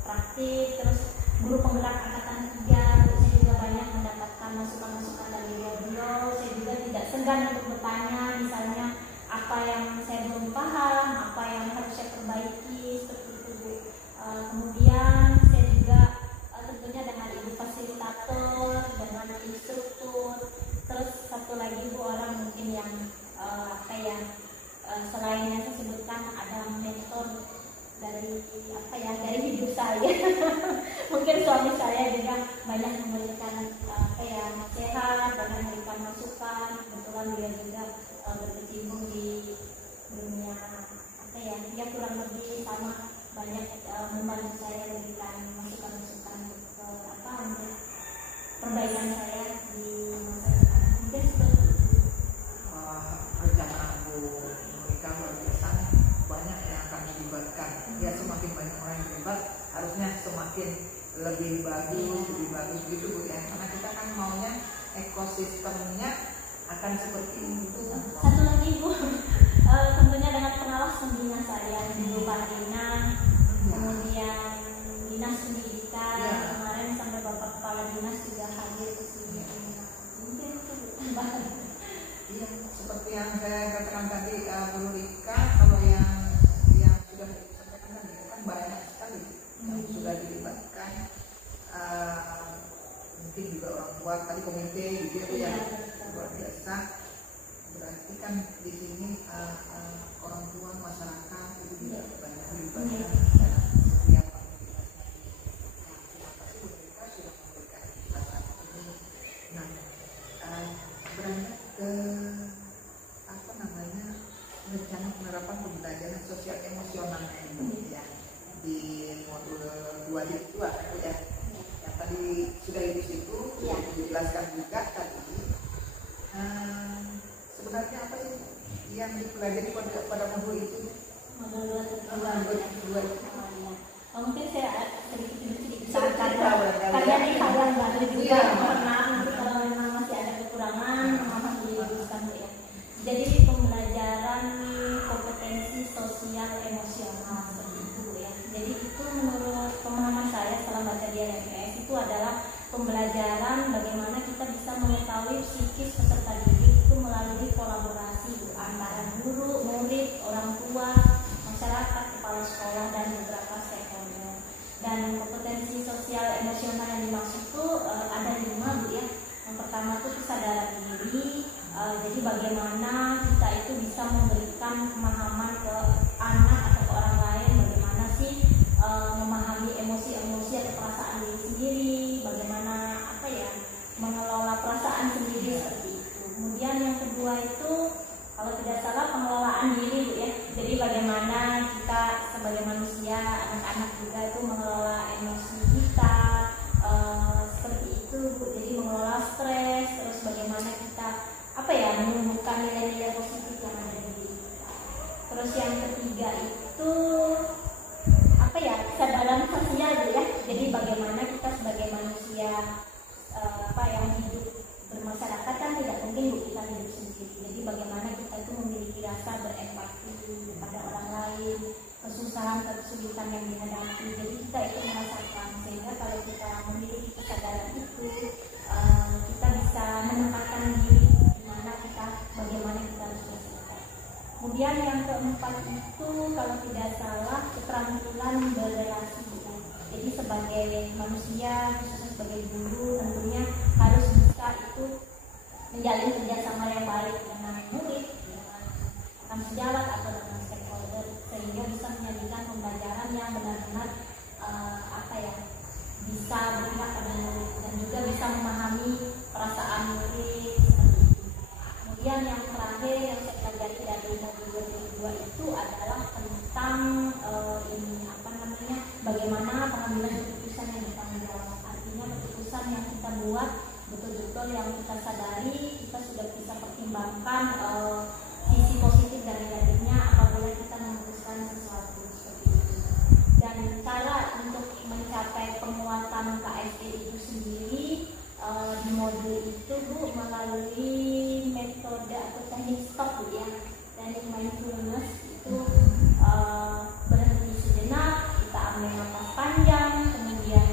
praktik, terus guru penggerak angkatan 3. Saya juga banyak mendapatkan masukan-masukan dari beliau. Saya juga tidak segan untuk bertanya, misalnya apa yang saya belum paham, apa yang harus saya perbaiki, seperti itu Bu. Kemudian saya juga tentunya dengan ibu fasilitator, dengan instruktur. Terus satu lagi Bu, orang mungkin yang selain yang saya sebutkan, ada mentor dari dari hidup saya. Mungkin suami saya juga banyak memberikan nasihat dan memberikan masukan. Kebetulan dia juga berkecimpung di dunia dia kurang lebih sama, banyak membantu saya memberikan masukan-masukan untuk perbaikan saya di masa depan. Mungkin seperti itu. Rencana Bu Monika luar biasa, banyak yang akan dilibatkan. Ya semakin banyak orang yang terlibat, harusnya semakin lebih bagus gitu Bu ya. Karena kita kan maunya ekosistemnya akan seperti itu. Satu lagi Bu, tentunya dengan pengawas pembina saya di Parina, kemudian dinas pendidikan, kemarin sampai Bapak Kepala Dinas juga hadir ke sini. Mungkin itu Iya, seperti yang saya katakan tadi Bu Monika, kalau yang sudah disampaikan tadi kan banyak sekali yang sudah dilibatkan. Mungkin juga orang tua tadi komite gitu ya, luar biasa. Berarti kan di sini orang tua masyarakat itu juga banyak dilibatkan dalam setiap aktivitasnya. Terima kasih Bu Monika sudah memberikan penjelasan ini. Nah, beranjak ke rencana penerapan pembelajaran sosial emosional ya di modul 2 ya. Yang tadi sudah itu dijelaskan juga tadi. Sebenarnya apa sih yang dipelajari pada modul itu? Modul 2 itu. Mungkin saya sedikit karena ini hal yang baru juga, nanti kalau memang masih ada kekurangan mohon diluruskan Bu ya. Jadi pembelajaran kompetensi sosial emosional seperti itu ya. Jadi itu menurut pemahaman saya setelah baca di LMS itu adalah pembelajaran bagaimana kita bisa mengetahui melalui psikis peserta didik itu melalui kolaborasi antara guru, murid, orang tua, masyarakat, kepala sekolah, dan beberapa stakeholder. Dan kompetensi sosial emosional yang dimaksud itu ada 5 Bu ya. Yang pertama itu kesadaran diri. Jadi bagaimana kita itu bisa memberikan pemahaman ke anak atau ke orang lain, bagaimana sih memahami emosi-emosi atau perasaan diri sendiri, bagaimana mengelola perasaan sendiri seperti itu. Kemudian yang kedua itu kalau tidak salah pengelolaan diri Bu ya. Jadi bagaimana kita sebagai manusia, anak-anak juga itu mengelola emosi kita seperti itu Bu. Jadi mengelola stres, terus bagaimana kita menumbuhkan nilai-nilai positif yang ada di diri kita. Terus yang ketiga itu kesadaran sosial Bu ya. Jadi bagaimana kita sebagai manusia yang hidup bermasyarakat kan tidak mungkin Bu kita hidup sendiri. Jadi bagaimana kita itu memiliki rasa berempati kepada orang lain, kesusahan-kesulitan yang dihadapi. Jadi kita itu merasakan, sehingga kalau kita memiliki kesadaran itu kita bisa menempatkan diri di mana kita, bagaimana kita harus bersikap. Kemudian yang keempat itu kalau tidak salah keterampilan berrelasi. Jadi sebagai manusia, khususnya sebagai guru, tentunya harus bisa itu menjalin kerjasama yang baik dengan murid, dengan rekan sejawat atau dengan stakeholder, sehingga bisa menyajikan pembelajaran yang benar-benar bisa berimpact pada murid dan juga bisa memahami perasaan murid seperti itu. Kemudian yang terakhir yang saya pelajari dari modul 2 itu adalah tentang bagaimana pengambilan keputusan yang bertanggung jawab. Artinya keputusan yang kita buat betul-betul yang kita sadari, kita sudah bisa pertimbangkan sisi positif dan negatifnya apabila kita memutuskan sesuatu seperti itu. Dan cara untuk mencapai penguatan KSE itu sendiri di modul itu Bu melalui metode atau teknik stop Bu ya. Teknik mindfulness itu berhenti sejenak, kita ambil nafas panjang, kemudian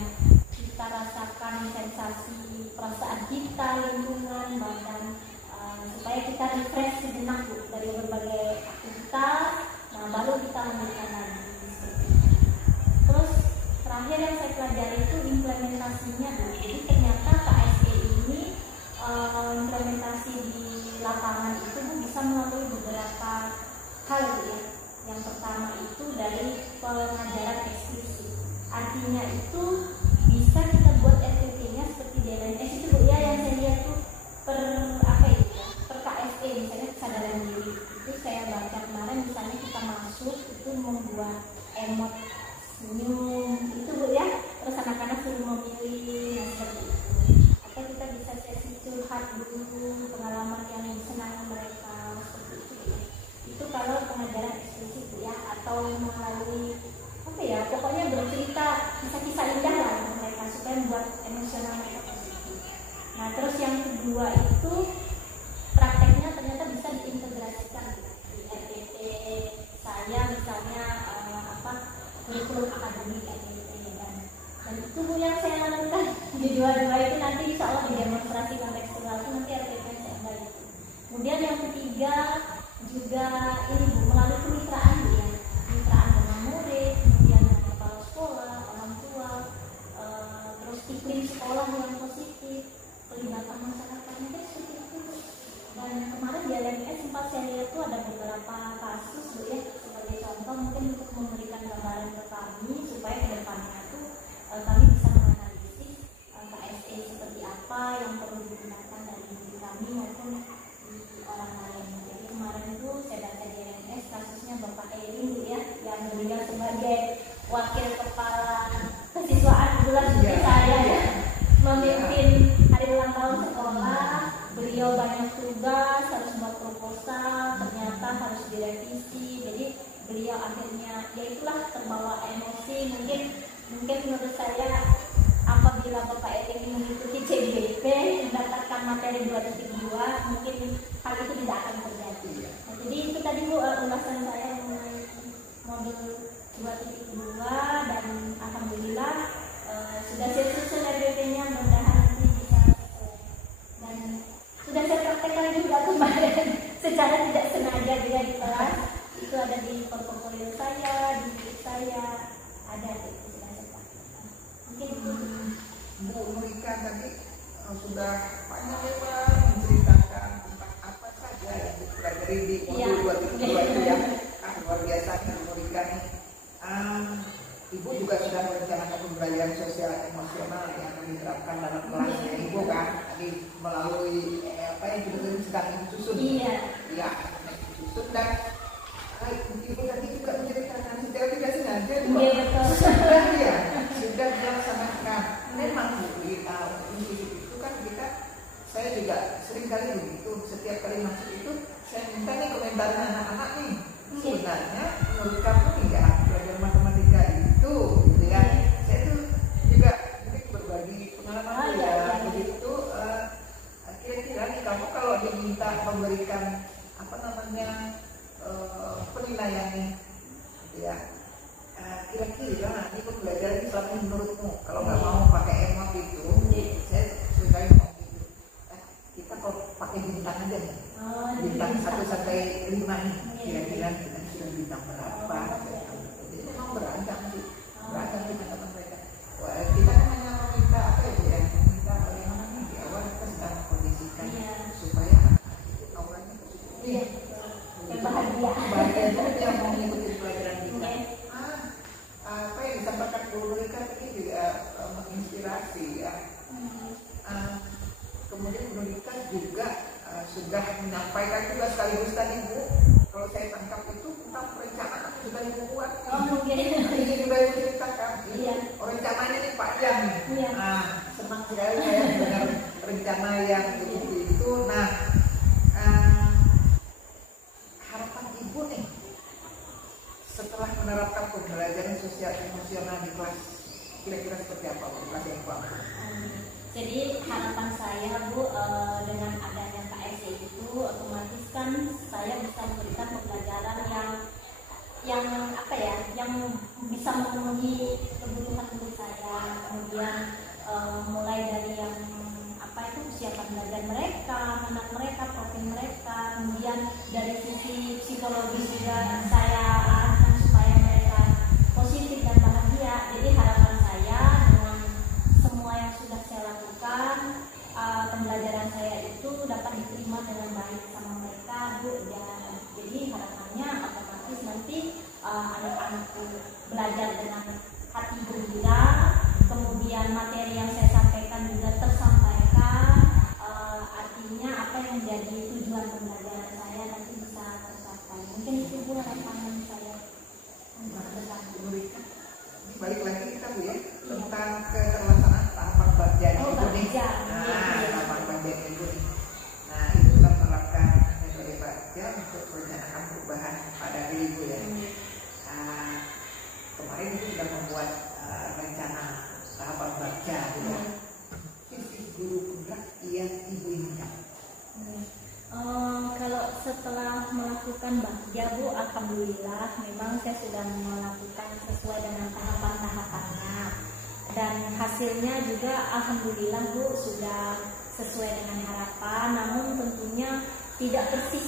kita rasakan sensasi perasaan kita, lingkungan, badan, supaya kita refresh sejenak Bu dari berbagai aktivitas. Nah baru kita lanjutkan lagi. Terus terakhir yang saya pelajari itu implementasinya Bu. Jadi ternyata KSE ini implementasi di lapangan itu Bu bisa melalui beberapa hal Bu ya. Yang pertama itu dari pengajaran eksplisit. Artinya itu bisa kita buat RPP-nya seperti di LNS itu Bu ya, yang saya lihat tuh per KSE misalnya kesadaran diri. Itu saya baca kemarin misalnya kita masuk itu membuat emot senyum itu Bu ya. Terus anak-anak suruh memilih seperti itu. Atau kita bisa sesi curhat dulu pengalaman yang disenangi mereka seperti itu ya. Itu kalau pengajaran eksplisit Bu ya, atau melalui pokoknya bercerita kisah-kisah indah lah untuk mereka supaya membuat emosional mereka positif. Nah terus yang kedua itu prakteknya ternyata bisa diintegrasikan di RPP saya misalnya kurikulum akademik RPP dan itu Bu yang saya lakukan di dua-dua itu nanti insya Allah di demonstrasi kontekstual itu nanti RPP saya ambil. Kemudian yang ketiga juga ini Bu melalui kemitraan Bu ya, kemitraan dengan murid, kemudian dengan kepala sekolah, orang tua, terus iklim sekolah yang positif, pelibatan masyarakatnya kan seperti itu. Dan kemarin di LMS sempat saya lihat tuh ada beberapa kasus Bu ya, sebagai contoh mungkin untuk memberikan gambaran ke kami supaya ke depannya tuh kami bisa menganalisis KSE seperti apa yang perlu digunakan dari diri kami maupun di orang lain. Jadi kemarin itu saya baca di LMS kasusnya Bapak Erin Bu ya, yang beliau sebagai wakil kepala kesiswaan bulan seperti saya ya, memimpin hari ulang tahun sekolah. Beliau banyak tugas, harus buat proposal, ternyata harus direvisi. Jadi beliau akhirnya ya itulah terbawa emosi. Mungkin menurut saya apabila Bapak Erin mengikuti CGP mendapatkan materi 2.2 mungkin hal itu tidak akan terjadi. Nah, jadi itu tadi Bu ulasan saya mengenai modul 2.2 dan alhamdulillah sudah saya susun RPP-nya, mudah-mudahan nanti bisa dan praktekkan juga kemarin secara tidak sengaja juga di kelas. Itu ada di portofolio saya, di buku saya, ada itu sudah saya praktekkan. Mungkin Bu Nurika tadi sudah banyak lebar menceritakan tentang apa saja yang dipelajari di modul 2 itu ya. Luar biasa Bu Nurika nih. Ibu juga sudah merencanakan pembelajaran sosial emosional yang akan diterapkan dalam kelasnya Ibu kan, tadi melalui apa yang kita sedang disusun. Iya, disusun dan Ibu tadi juga menceritakan secara tidak sengaja sudah dilaksanakan. Memang Bu, itu kan saya juga sering kali begitu, setiap kali masuk itu saya minta nih komentar anak-anak nih. Sebenarnya menurut kamu nih ya belajar matematika itu, gitu ya. Saya tuh juga berbagi pengalaman begitu. Kira-kira nih kamu kalau diminta memberikan apa namanya penilaian nih, gitu ya. Kira-kira nanti pembelajaran Islam menurutmu kalau nggak mau pakai emot itu, saya suka ngomong gitu. Kita kalau pakai bintang aja nih, bintang 1 sampai 5 nih, kira-kira kita sudah bintang berapa? Jadi memang beragam sih, beragam di teman mereka. Kita kan hanya meminta apa ya, meminta bagaimana nih di awal kita sedang kondisikan supaya auranya positif. Bahagia yang mau mengikuti pelajaran kita. Apa yang disampaikan Bu Nurika ini juga menginspirasi ya. Kemudian Bu Nurika juga sudah menyampaikan juga sekaligus tadi Bu, kalau saya tangkap itu tentang perencanaan sudah Ibu buat. Ini sudah Ibu ceritakan. Rencananya ini panjang nih. Senang sekali saya dengar rencana yang begitu itu. Nah, harapan Ibu nih setelah menerapkan pembelajaran sosial emosional di kelas, kira-kira seperti apa Bu, kelas yang pertama? Jadi harapan saya Bu, dengan adanya KSE itu otomatis kan saya bisa memberikan pembelajaran yang apa ya, yang bisa memenuhi kebutuhan guru saya. Kemudian mulai dari yang apa itu persiapan belajar mereka, minat mereka, profil mereka, kemudian dari sisi psikologis juga saya arahkan supaya mereka positif dan bahagia. Jadi harapan saya dengan semua yang sudah saya lakukan, pembelajaran saya itu dapat diterima dengan baik sama mereka Bu. Jadi harapannya otomatis nanti anak-anakku belajar dengan hati gembira, kemudian materi yang saya sampaikan juga tersampaikan, artinya apa yang menjadi tujuan pembelajaran saya nanti bisa tercapai. Mungkin itu Bu harapan saya. Balik lagi kita Bu ya, tentang keterlaksanaan tahapan bagian itu nih. Tahapan bagian itu nih. Nah, itu kita menerapkan metode baca untuk perencanaan perubahan pada diri Ibu ya. Kemarin itu sudah membuat rencana tahapan baca juga. Sisi guru penggerak yang Ibu inginkan. Kalau setelah melakukan bagja Bu, alhamdulillah memang saya sudah melakukan sesuai dengan tahapan-tahapannya, dan hasilnya juga alhamdulillah Bu sudah sesuai dengan harapan, namun tentunya tidak persis,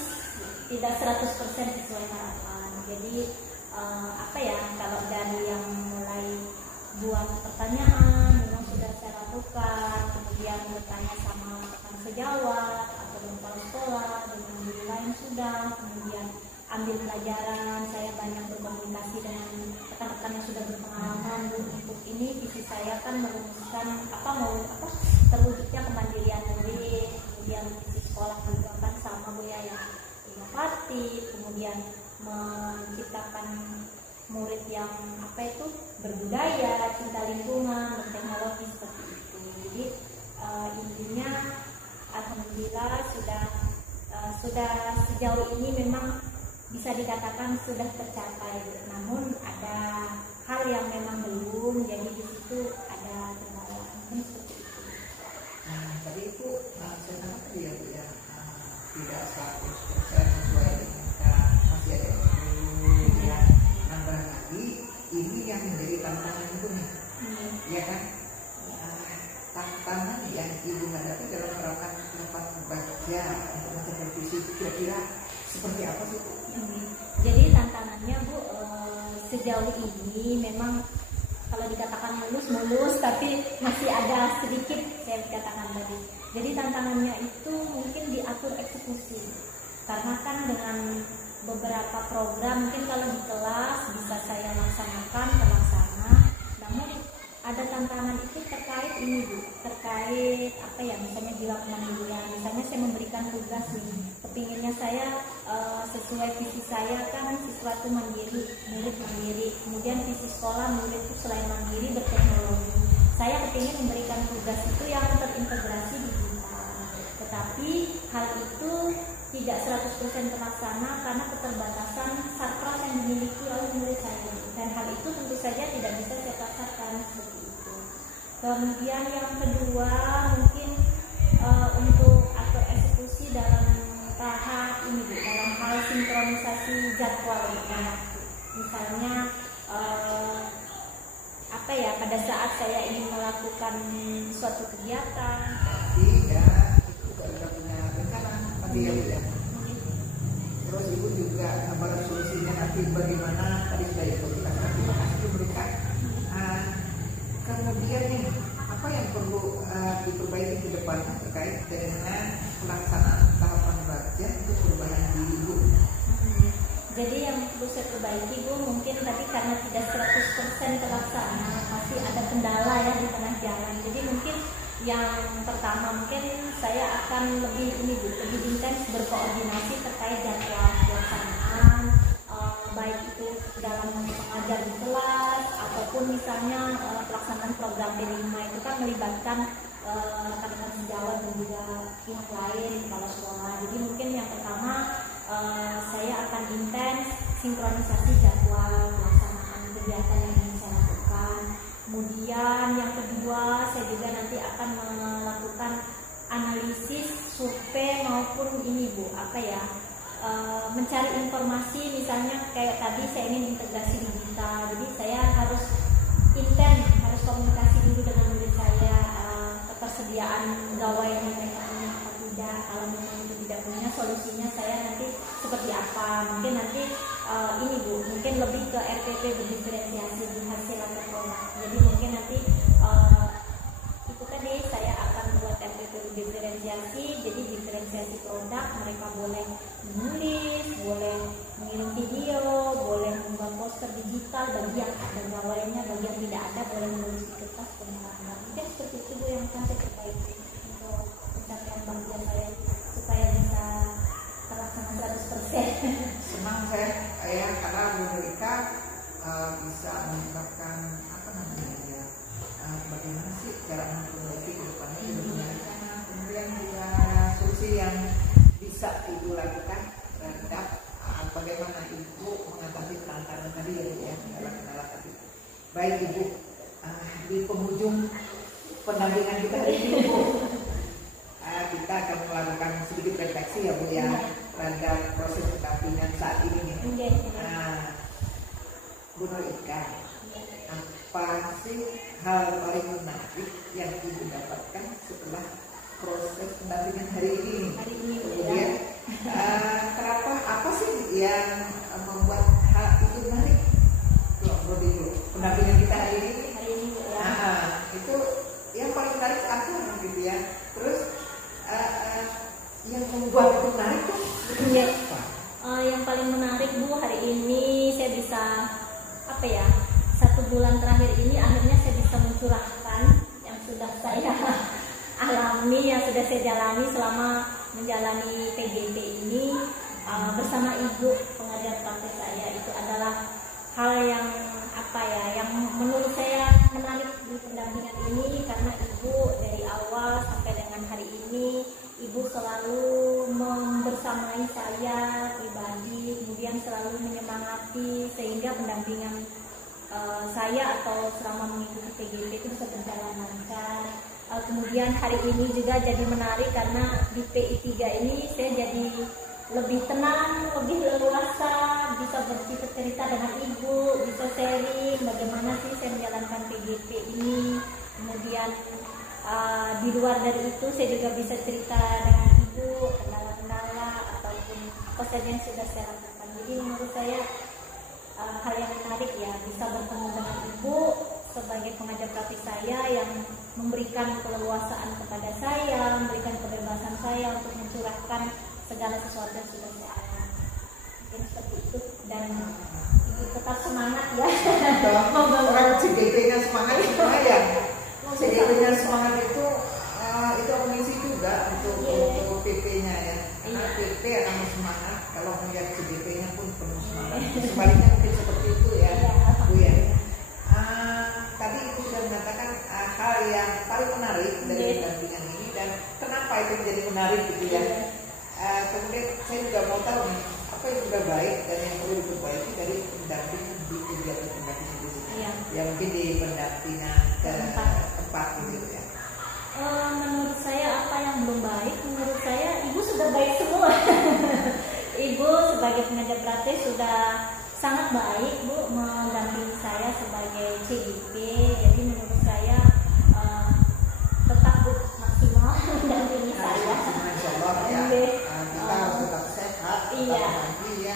tidak 100% sesuai harapan. Jadi apa ya, kalau dari yang mulai buat pertanyaan memang sudah saya lakukan, kemudian bertanya sama rekan sejawat atau kepala sekolah dengan guru lain sudah, kemudian ambil pelajaran, saya banyak berkomunikasi dengan rekan-rekan yang sudah berpengalaman. Untuk ini visi saya kan merumuskan terwujudnya kemandirian murid, kemudian visi sekolah juga kan sama Bu ya, yang inovatif, kemudian menciptakan murid yang berbudaya, cinta lingkungan, berteknologi seperti itu. Jadi intinya alhamdulillah sudah sejauh ini memang bisa dikatakan sudah tercapai. Namun ada hal yang memang belum, jadi di situ ada kendala seperti itu. Nah, tadi itu saya tadi ya Bu ya, tidak 100% sesuai dengan masih ada ya. Nambah lagi, ini yang menjadi tantangan itu nih, ya kan? Tantangan yang Ibu hadapi dalam menerapkan tempat baca untuk situ kira-kira seperti apa sih Bu? Jadi tantangannya Bu, sejauh ini memang kalau dikatakan mulus, tapi masih ada sedikit saya katakan tadi. Jadi tantangannya itu mungkin diatur eksekusi. Karena kan dengan beberapa program mungkin kalau di kelas bisa saya laksanakan, terlaksana. Namun ada tantangan itu terkait ini Bu, terkait apa ya, misalnya di lapangan mandirian. Misalnya saya memberikan tugas nih, kepinginnya saya sesuai visi saya kan siswa itu mandiri, murid mandiri. Kemudian visi sekolah murid itu selain mandiri berteknologi. Saya kepingin memberikan tugas itu yang terintegrasi digital. Tetapi hal itu tidak 100% terlaksana karena keterbatasan sarpras yang dimiliki oleh murid saya. Dan hal itu tentu saja tidak bisa saya paksakan seperti itu. Kemudian yang kedua mungkin untuk atur eksekusi dalam tahap ini Bu, dalam hal sinkronisasi jadwal waktu. Misalnya apa ya, pada saat saya ingin melakukan suatu kegiatan. Tidak, itu sudah punya rencana pasti ya Bu ya. Terus Ibu juga gambaran solusinya nanti bagaimana tadi sudah Ibu kita terima kasih mereka. Kemudian nih apa yang perlu diperbaiki ke depan terkait dengan pelaksanaan tahapan belajar untuk perubahan di Ibu? Jadi yang perlu saya perbaiki Bu, mungkin tadi karena tidak 100% terlaksana, masih ada kendala ya di tengah jalan. Jadi mungkin yang pertama mungkin saya akan lebih intens berkoordinasi terkait jadwal pelaksanaan, baik itu dalam mengajar di kelas ataupun misalnya pelaksanaan program D5 itu kan melibatkan rekan-rekan sejawat dan juga pihak lain kepala sekolah. Jadi mungkin yang pertama saya akan intens sinkronisasi jadwal pelaksanaan kegiatan yang ingin saya lakukan. Kemudian yang kedua saya juga nanti akan melakukan analisis survei maupun ini Bu, mencari informasi. Misalnya kayak tadi saya ingin integrasi digital, jadi saya harus harus komunikasi dulu dengan murid saya, ketersediaan gawai yang mereka punya atau tidak. Kalau memang itu tidak punya, solusinya saya nanti seperti apa. Mungkin nanti ini Bu, mungkin lebih ke RPP berdiferensiasi di hasil atau produk. Jadi mungkin nanti itu tadi saya akan buat RPP berdiferensiasi. Jadi diferensiasi produk, mereka boleh menulis, boleh mengirim video, boleh membuat poster digital, bagi yang ada gawainya, bagi yang tidak ada boleh menulis di kertas pengalaman. Mungkin seperti itu Bu yang akan saya perbaiki untuk pencapaian bagian saya supaya bisa terlaksana 100%. Senang saya karena Bu Rika bisa menerapkan bagaimana sih cara memperbaiki ke depannya sudah punya rencana, kemudian juga solusi yang bisa Ibu lakukan terhadap bagaimana Ibu mengatasi tantangan tadi ya, kendala-kendala tadi. Baik Ibu, di penghujung pendampingan kita hari ini Bu, kita akan melakukan sedikit refleksi ya Bu ya terhadap proses pendampingan saat ini nih. Bu Rika, apa sih hal paling menarik yang Ibu dapatkan setelah proses pendampingan hari ini? Kemudian kenapa, apa sih yang membuat hal itu menarik? Menurut Ibu, pendampingan kita hari ini ya. Itu yang paling menarik apa gitu ya? Terus yang membuat itu menarik tuh apa? Yang paling menarik Bu, hari ini saya bisa 1 bulan terakhir ini akhirnya saya bisa mencurahkan yang sudah saya alami, yang sudah saya jalani selama menjalani PGP ini bersama Ibu pengajar praktek saya. Itu adalah hal yang yang menurut saya menarik di pendampingan ini, karena Ibu dari awal sampai dengan hari ini Ibu selalu membersamai saya pribadi, kemudian selalu menyemangati sehingga pendampingan saya atau selama mengikuti PGP itu bisa berjalan lancar. Kemudian hari ini juga jadi menarik karena di PI 3 ini saya jadi lebih tenang, lebih leluasa, bisa bercerita dengan Ibu, bisa sharing bagaimana sih saya menjalankan PGP ini. Kemudian di luar dari itu saya juga bisa cerita dengan Ibu kendala-kendala atau memberikan keleluasaan kepada saya, memberikan kebebasan saya untuk mencurahkan segala sesuatu yang sudah saya alami. Mungkin seperti itu, dan Ibu tetap semangat ya. Orang CGP-nya semangat semua ya. CGP-nya semangat itu mengisi juga untuk PP-nya ya. Karena PP akan semangat kalau melihat CGP-nya pun penuh semangat. Sebaliknya mungkin seperti itu ya, Bu ya. Tadi Ibu sudah mengatakan hal yang paling menarik dari pendampingan ini, dan kenapa itu menjadi menarik gitu ya. Kemudian saya juga mau tahu nih, apa yang sudah baik dan yang perlu diperbaiki dari pendampingan di kegiatan pendampingan itu. Ya mungkin di pendampingan keempat gitu ya. Menurut saya apa yang belum baik, menurut saya Ibu sudah baik semua. Ibu sebagai pengajar praktis sudah sangat baik, Bu, mendampingi saya sebagai CGP. Jadi menurut saya tetap Bu maksimal mendampingi saya. Masya Allah ya. Kita harus tetap sehat, tetap bahagia,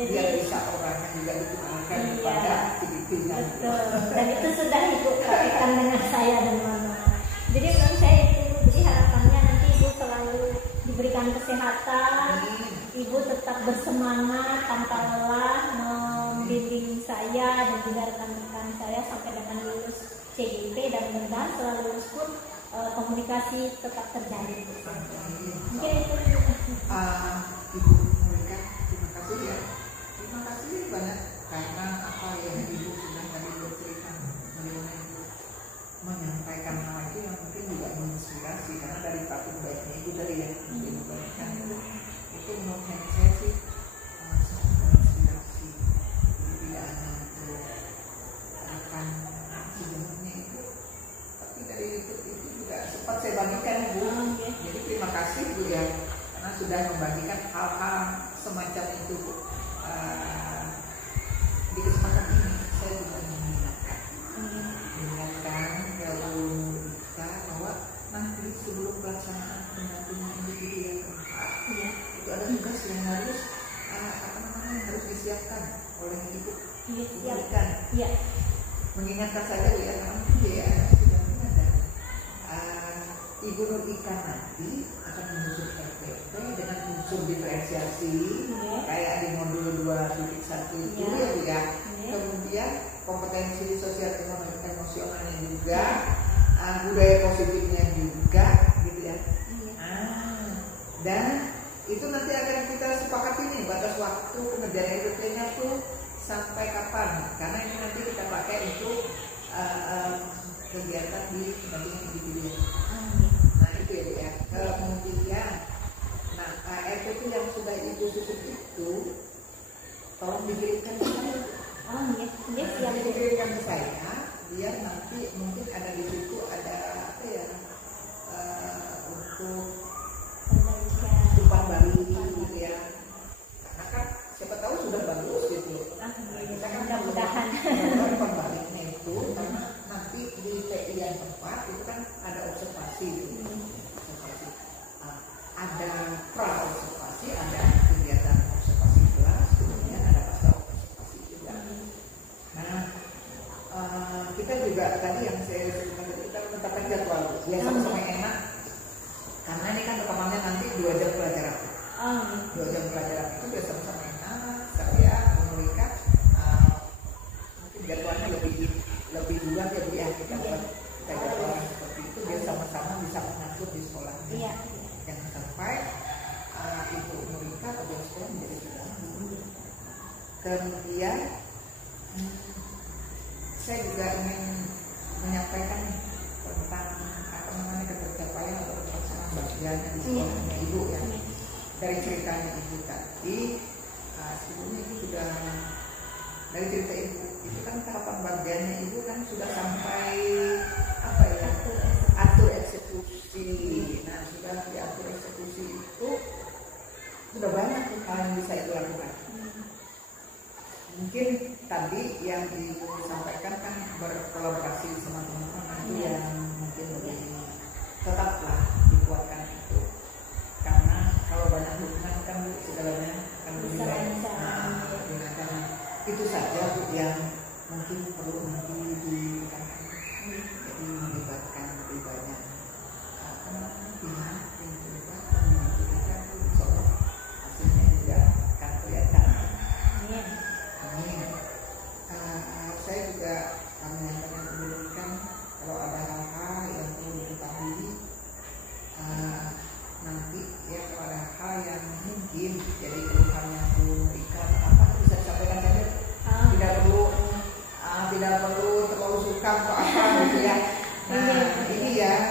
jadi biar bisa orangnya juga digunakan kepada CGP-nya. Betul. Dan itu sudah Ibu praktikkan dengan saya dan teman-teman. Jadi menurut saya itu, jadi harapannya nanti Ibu selalu diberikan kesehatan, Ibu tetap bersemangat tanpa lelah membimbing saya dan juga rekan-rekan saya sampai dengan lulus CGP, dan mudah-mudahan setelah lulus pun komunikasi tetap terjalin. Mungkin itu. Ibu Mereka, terima kasih ya. Terima kasih banyak karena apa yang Ibu sudah tadi bercerita mengenai menyampaikan hal itu yang mungkin juga menginspirasi, karena dari praktik baiknya Ibu tadi ya diberikan itu menurut saya sih sangat menginspirasi. Jadi tidak hanya untuk rekan sebenarnya itu, tapi dari itu juga sempat saya bagikan Ibu. Jadi terima kasih Bu ya, karena sudah membagikan hal-hal semacam itu Bu. Di kesempatan ini saya juga mengingatkan kalau kita bahwa nanti sebelum pelaksanaan pendampingan individu yang keempat itu ada tugas yang harus harus disiapkan oleh Ibu. Diberikan. Mengingatkan saja Bu ya, karena ya sudah ada Ibu Nur Ika nanti akan menyusun RPP dengan unsur diferensiasi kayak di modul 2.1 itu ya Bu ya. Kemudian kompetensi sosial ekonomi emosionalnya juga, budaya positifnya juga gitu ya. Dan itu nanti akan kita sepakati nih batas waktu pengerjaan RPP-nya tuh sampai kapan, karena ini nanti kita pakai untuk kegiatan di pendampingan individu. Nah itu ya Bu ya. Kemudian RPP yang sudah Ibu susun itu tolong dikirimkan ke saya. Dikirimkan ke saya, biar nanti mungkin ada di situ ada apa ya, untuk umpan balik gitu ya. Karena kan siapa tahu sudah bagus gitu. Kita kan mudah-mudahan umpan baliknya itu, karena nanti di TI yang tempat itu kan ada observasi gitu. Ada pra observasi, ada kegiatan observasi kelas, kemudian ada pasca observasi juga. Nah, kita juga tadi yang saya sebutkan tadi, kita menetapkan jadwal biar sama-sama enak, karena ini kan rekamannya nanti 2 jam pelajaran. 2 jam pelajaran itu biar sama-sama enak. Saya memberikan mungkin jadwalnya lebih duluan ya Bu ya, kita buat jadwal seperti itu biar sama-sama bisa mengatur di sekolahnya. Jangan sampai Ibu Nurika atau sekolah menjadi terganggu. Kemudian saya juga ingin menyampaikan tentang ketercapaian atau pelaksanaan bagiannya di sekolahnya Ibu ya. Dari ceritanya Ibu tadi, sebelumnya Ibu sudah dari cerita Ibu itu kan tahapan bagiannya Ibu kan sudah sampai apa ya, atur eksekusi. Nah sudah diatur eksekusi itu sudah banyak hal yang bisa Ibu lakukan. Mungkin tadi yang Ibu sampaikan kan berkolaborasi sama teman-teman itu yang mungkin lebih tetaplah dikuatkan itu, karena kalau banyak hubungan kan segalanya akan lebih baik. Nah, itu saja Bu yang mungkin perlu nanti ditekankan. Jadi melibatkan ya kalau ada hal yang mungkin jadi keluhannya Bu Ika apa bisa disampaikan saja, tidak perlu terlalu suka atau apa gitu ya. Nah ini yang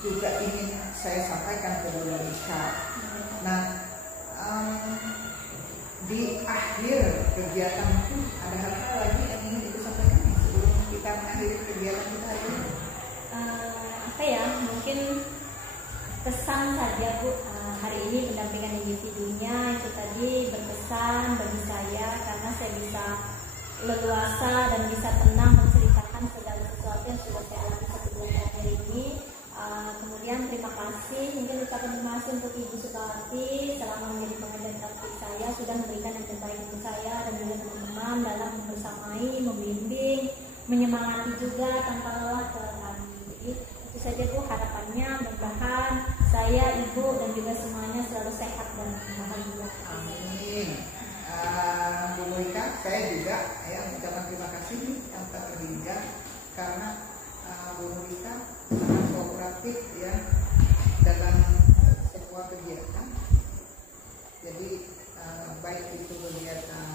juga ingin saya sampaikan ke Bu Ika. Nah di akhir kegiatan itu ada hal-hal lagi yang ingin Ibu sampaikan sebelum kita mengakhiri kegiatan kita hari ini? Apa ya, mungkin pesan saja Bu, hari ini pendampingan individunya itu tadi berkesan bagi saya karena saya bisa leluasa dan bisa tenang menceritakan segala sesuatu yang sudah saya alami sebelum hari ini. Kemudian terima kasih, mungkin ucapan terima kasih untuk Ibu Sukawati selama menjadi pengajar praktik saya sudah memberikan yang terbaik untuk saya dan juga teman-teman dalam membersamai, membimbing, menyemangati juga tanpa lelah ke kami. Jadi itu saja Bu harapannya, mudah-mudahan saya, Ibu dan juga semuanya selalu sehat dan bahagia. Amin. Bu Monika, saya juga ya mengucapkan terima kasih yang tak terhingga karena Bu Monika sangat kooperatif ya dalam sebuah kegiatan. Jadi baik itu kegiatan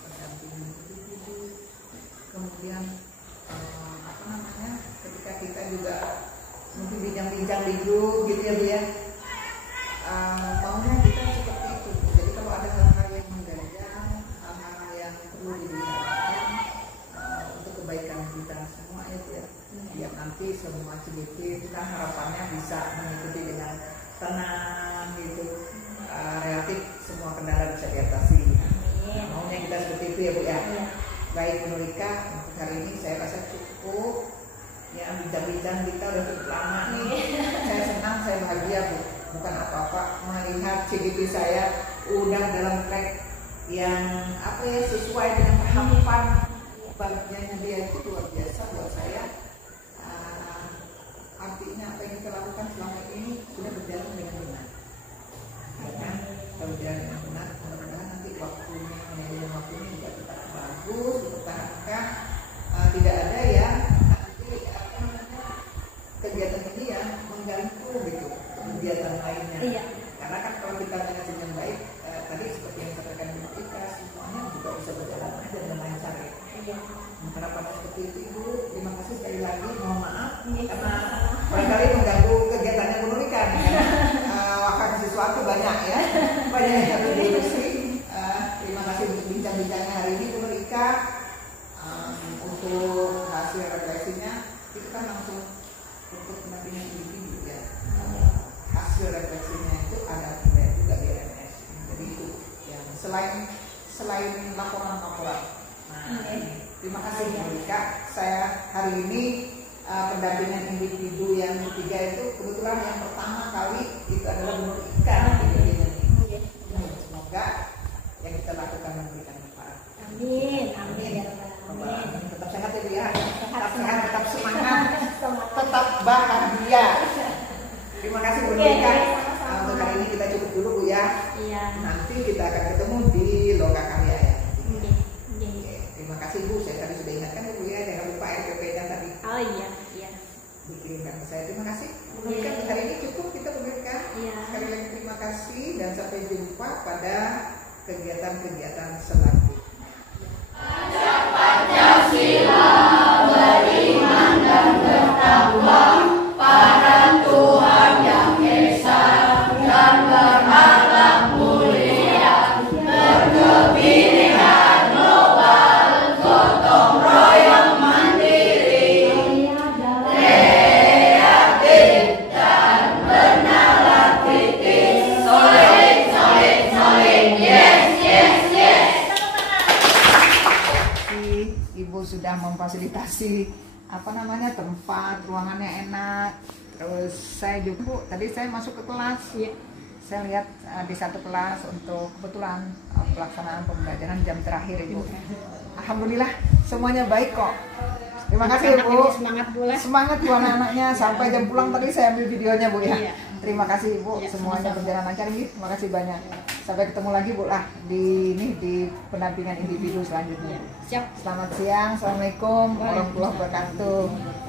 pendampingan individu, kemudian ketika kita juga mungkin bincang-bincang di grup gitu ya Bu ya, maunya kita seperti itu. Jadi kalau ada hal-hal yang mengganjal, hal-hal yang perlu dibicarakan untuk kebaikan kita semua ya Bu ya, biar nanti semua CBP kita harapannya bisa mengikuti dengan tenang gitu, relatif semua kendala bisa diatasi. Maunya kita seperti itu ya Bu ya. Baik Bu Nurika, untuk hari ini saya rasa cukup ya, bincang-bincang kita udah cukup lama nih. Saya senang, saya bahagia Bu, bukan apa-apa melihat CGP saya udah dalam track yang apa ya, sesuai dengan tahapan bagiannya dia itu luar biasa buat saya. Artinya apa yang kita lakukan selama ini sudah berjalan dengan benar, ya kan? Berjalan dengan benar, mudah-mudahan nanti waktunya juga tetap bagus, dipertahankan, tidak ada ya nanti kegiatan ini yang mengganggu gitu kegiatan lainnya. Iya. Karena kan kalau kita manajemen yang baik, tadi seperti yang sampaikan Bu Ika, semuanya juga bisa berjalan aja dengan lancar ya. Iya. Harapannya seperti itu Ibu. Terima kasih sekali lagi, mohon maaf karena barangkali mengganggu kegiatannya Bu Nurika akan sesuatu banyak ya, banyak yang harus diurusi. Terima kasih untuk bincang-bincangnya hari ini Bu Nurika. Untuk hasil refleksinya itu kan langsung untuk pendampingan individu ya. Hasil refleksinya itu ada juga di RMS. Jadi itu yang selain laporan-laporan. Terima kasih Bu Nurika. Saya hari ini pendampingan individu yang ketiga itu kebetulan yang pertama kali itu adalah Bu Nurika. Semoga yang kita lakukan memberikan manfaat. Amin. Amin. Tetap sehat ya Bu ya. Tetap sehat, tetap semangat, tetap bahagia. Terima kasih Bu Nurika. Untuk hari ini kita cukup dulu Bu ya. Iya. Nanti kita akan ketemu di Loka Karya ya. Iya. Terima kasih Bu. Saya tadi sudah ingatkan Bu ya, jangan lupa RPP dan tadi. Oh iya. Iya. Dikirimkan ke saya. Terima kasih Bu Nurika. Untuk hari ini cukup kita berikan. Iya. Sekali lagi terima kasih dan sampai jumpa pada kegiatan-kegiatan selanjutnya. Pancasila beriman dan bertakwa pada Tuhan yang Esa dan berakhlak mulia, berkebinekaan global, gotong royong mandiri, kreatif dan bernalar kritis, solid, solid, solid, yes, yes, yes. Ibu sudah memfasilitasi tempat, ruangannya enak. Terus saya juga Bu, tadi saya masuk ke kelas. Iya. Saya lihat di satu kelas untuk kebetulan pelaksanaan pembelajaran jam terakhir Ibu. Alhamdulillah semuanya baik kok. Terima kasih Bu. Semangat Bu anak-anaknya sampai jam pulang tadi saya ambil videonya Bu ya. Iya. Terima kasih Bu, semuanya berjalan lancar ini. Terima kasih banyak. Sampai ketemu lagi Bu lah di pendampingan individu selanjutnya. Siap. Selamat siang, assalamualaikum warahmatullahi wabarakatuh.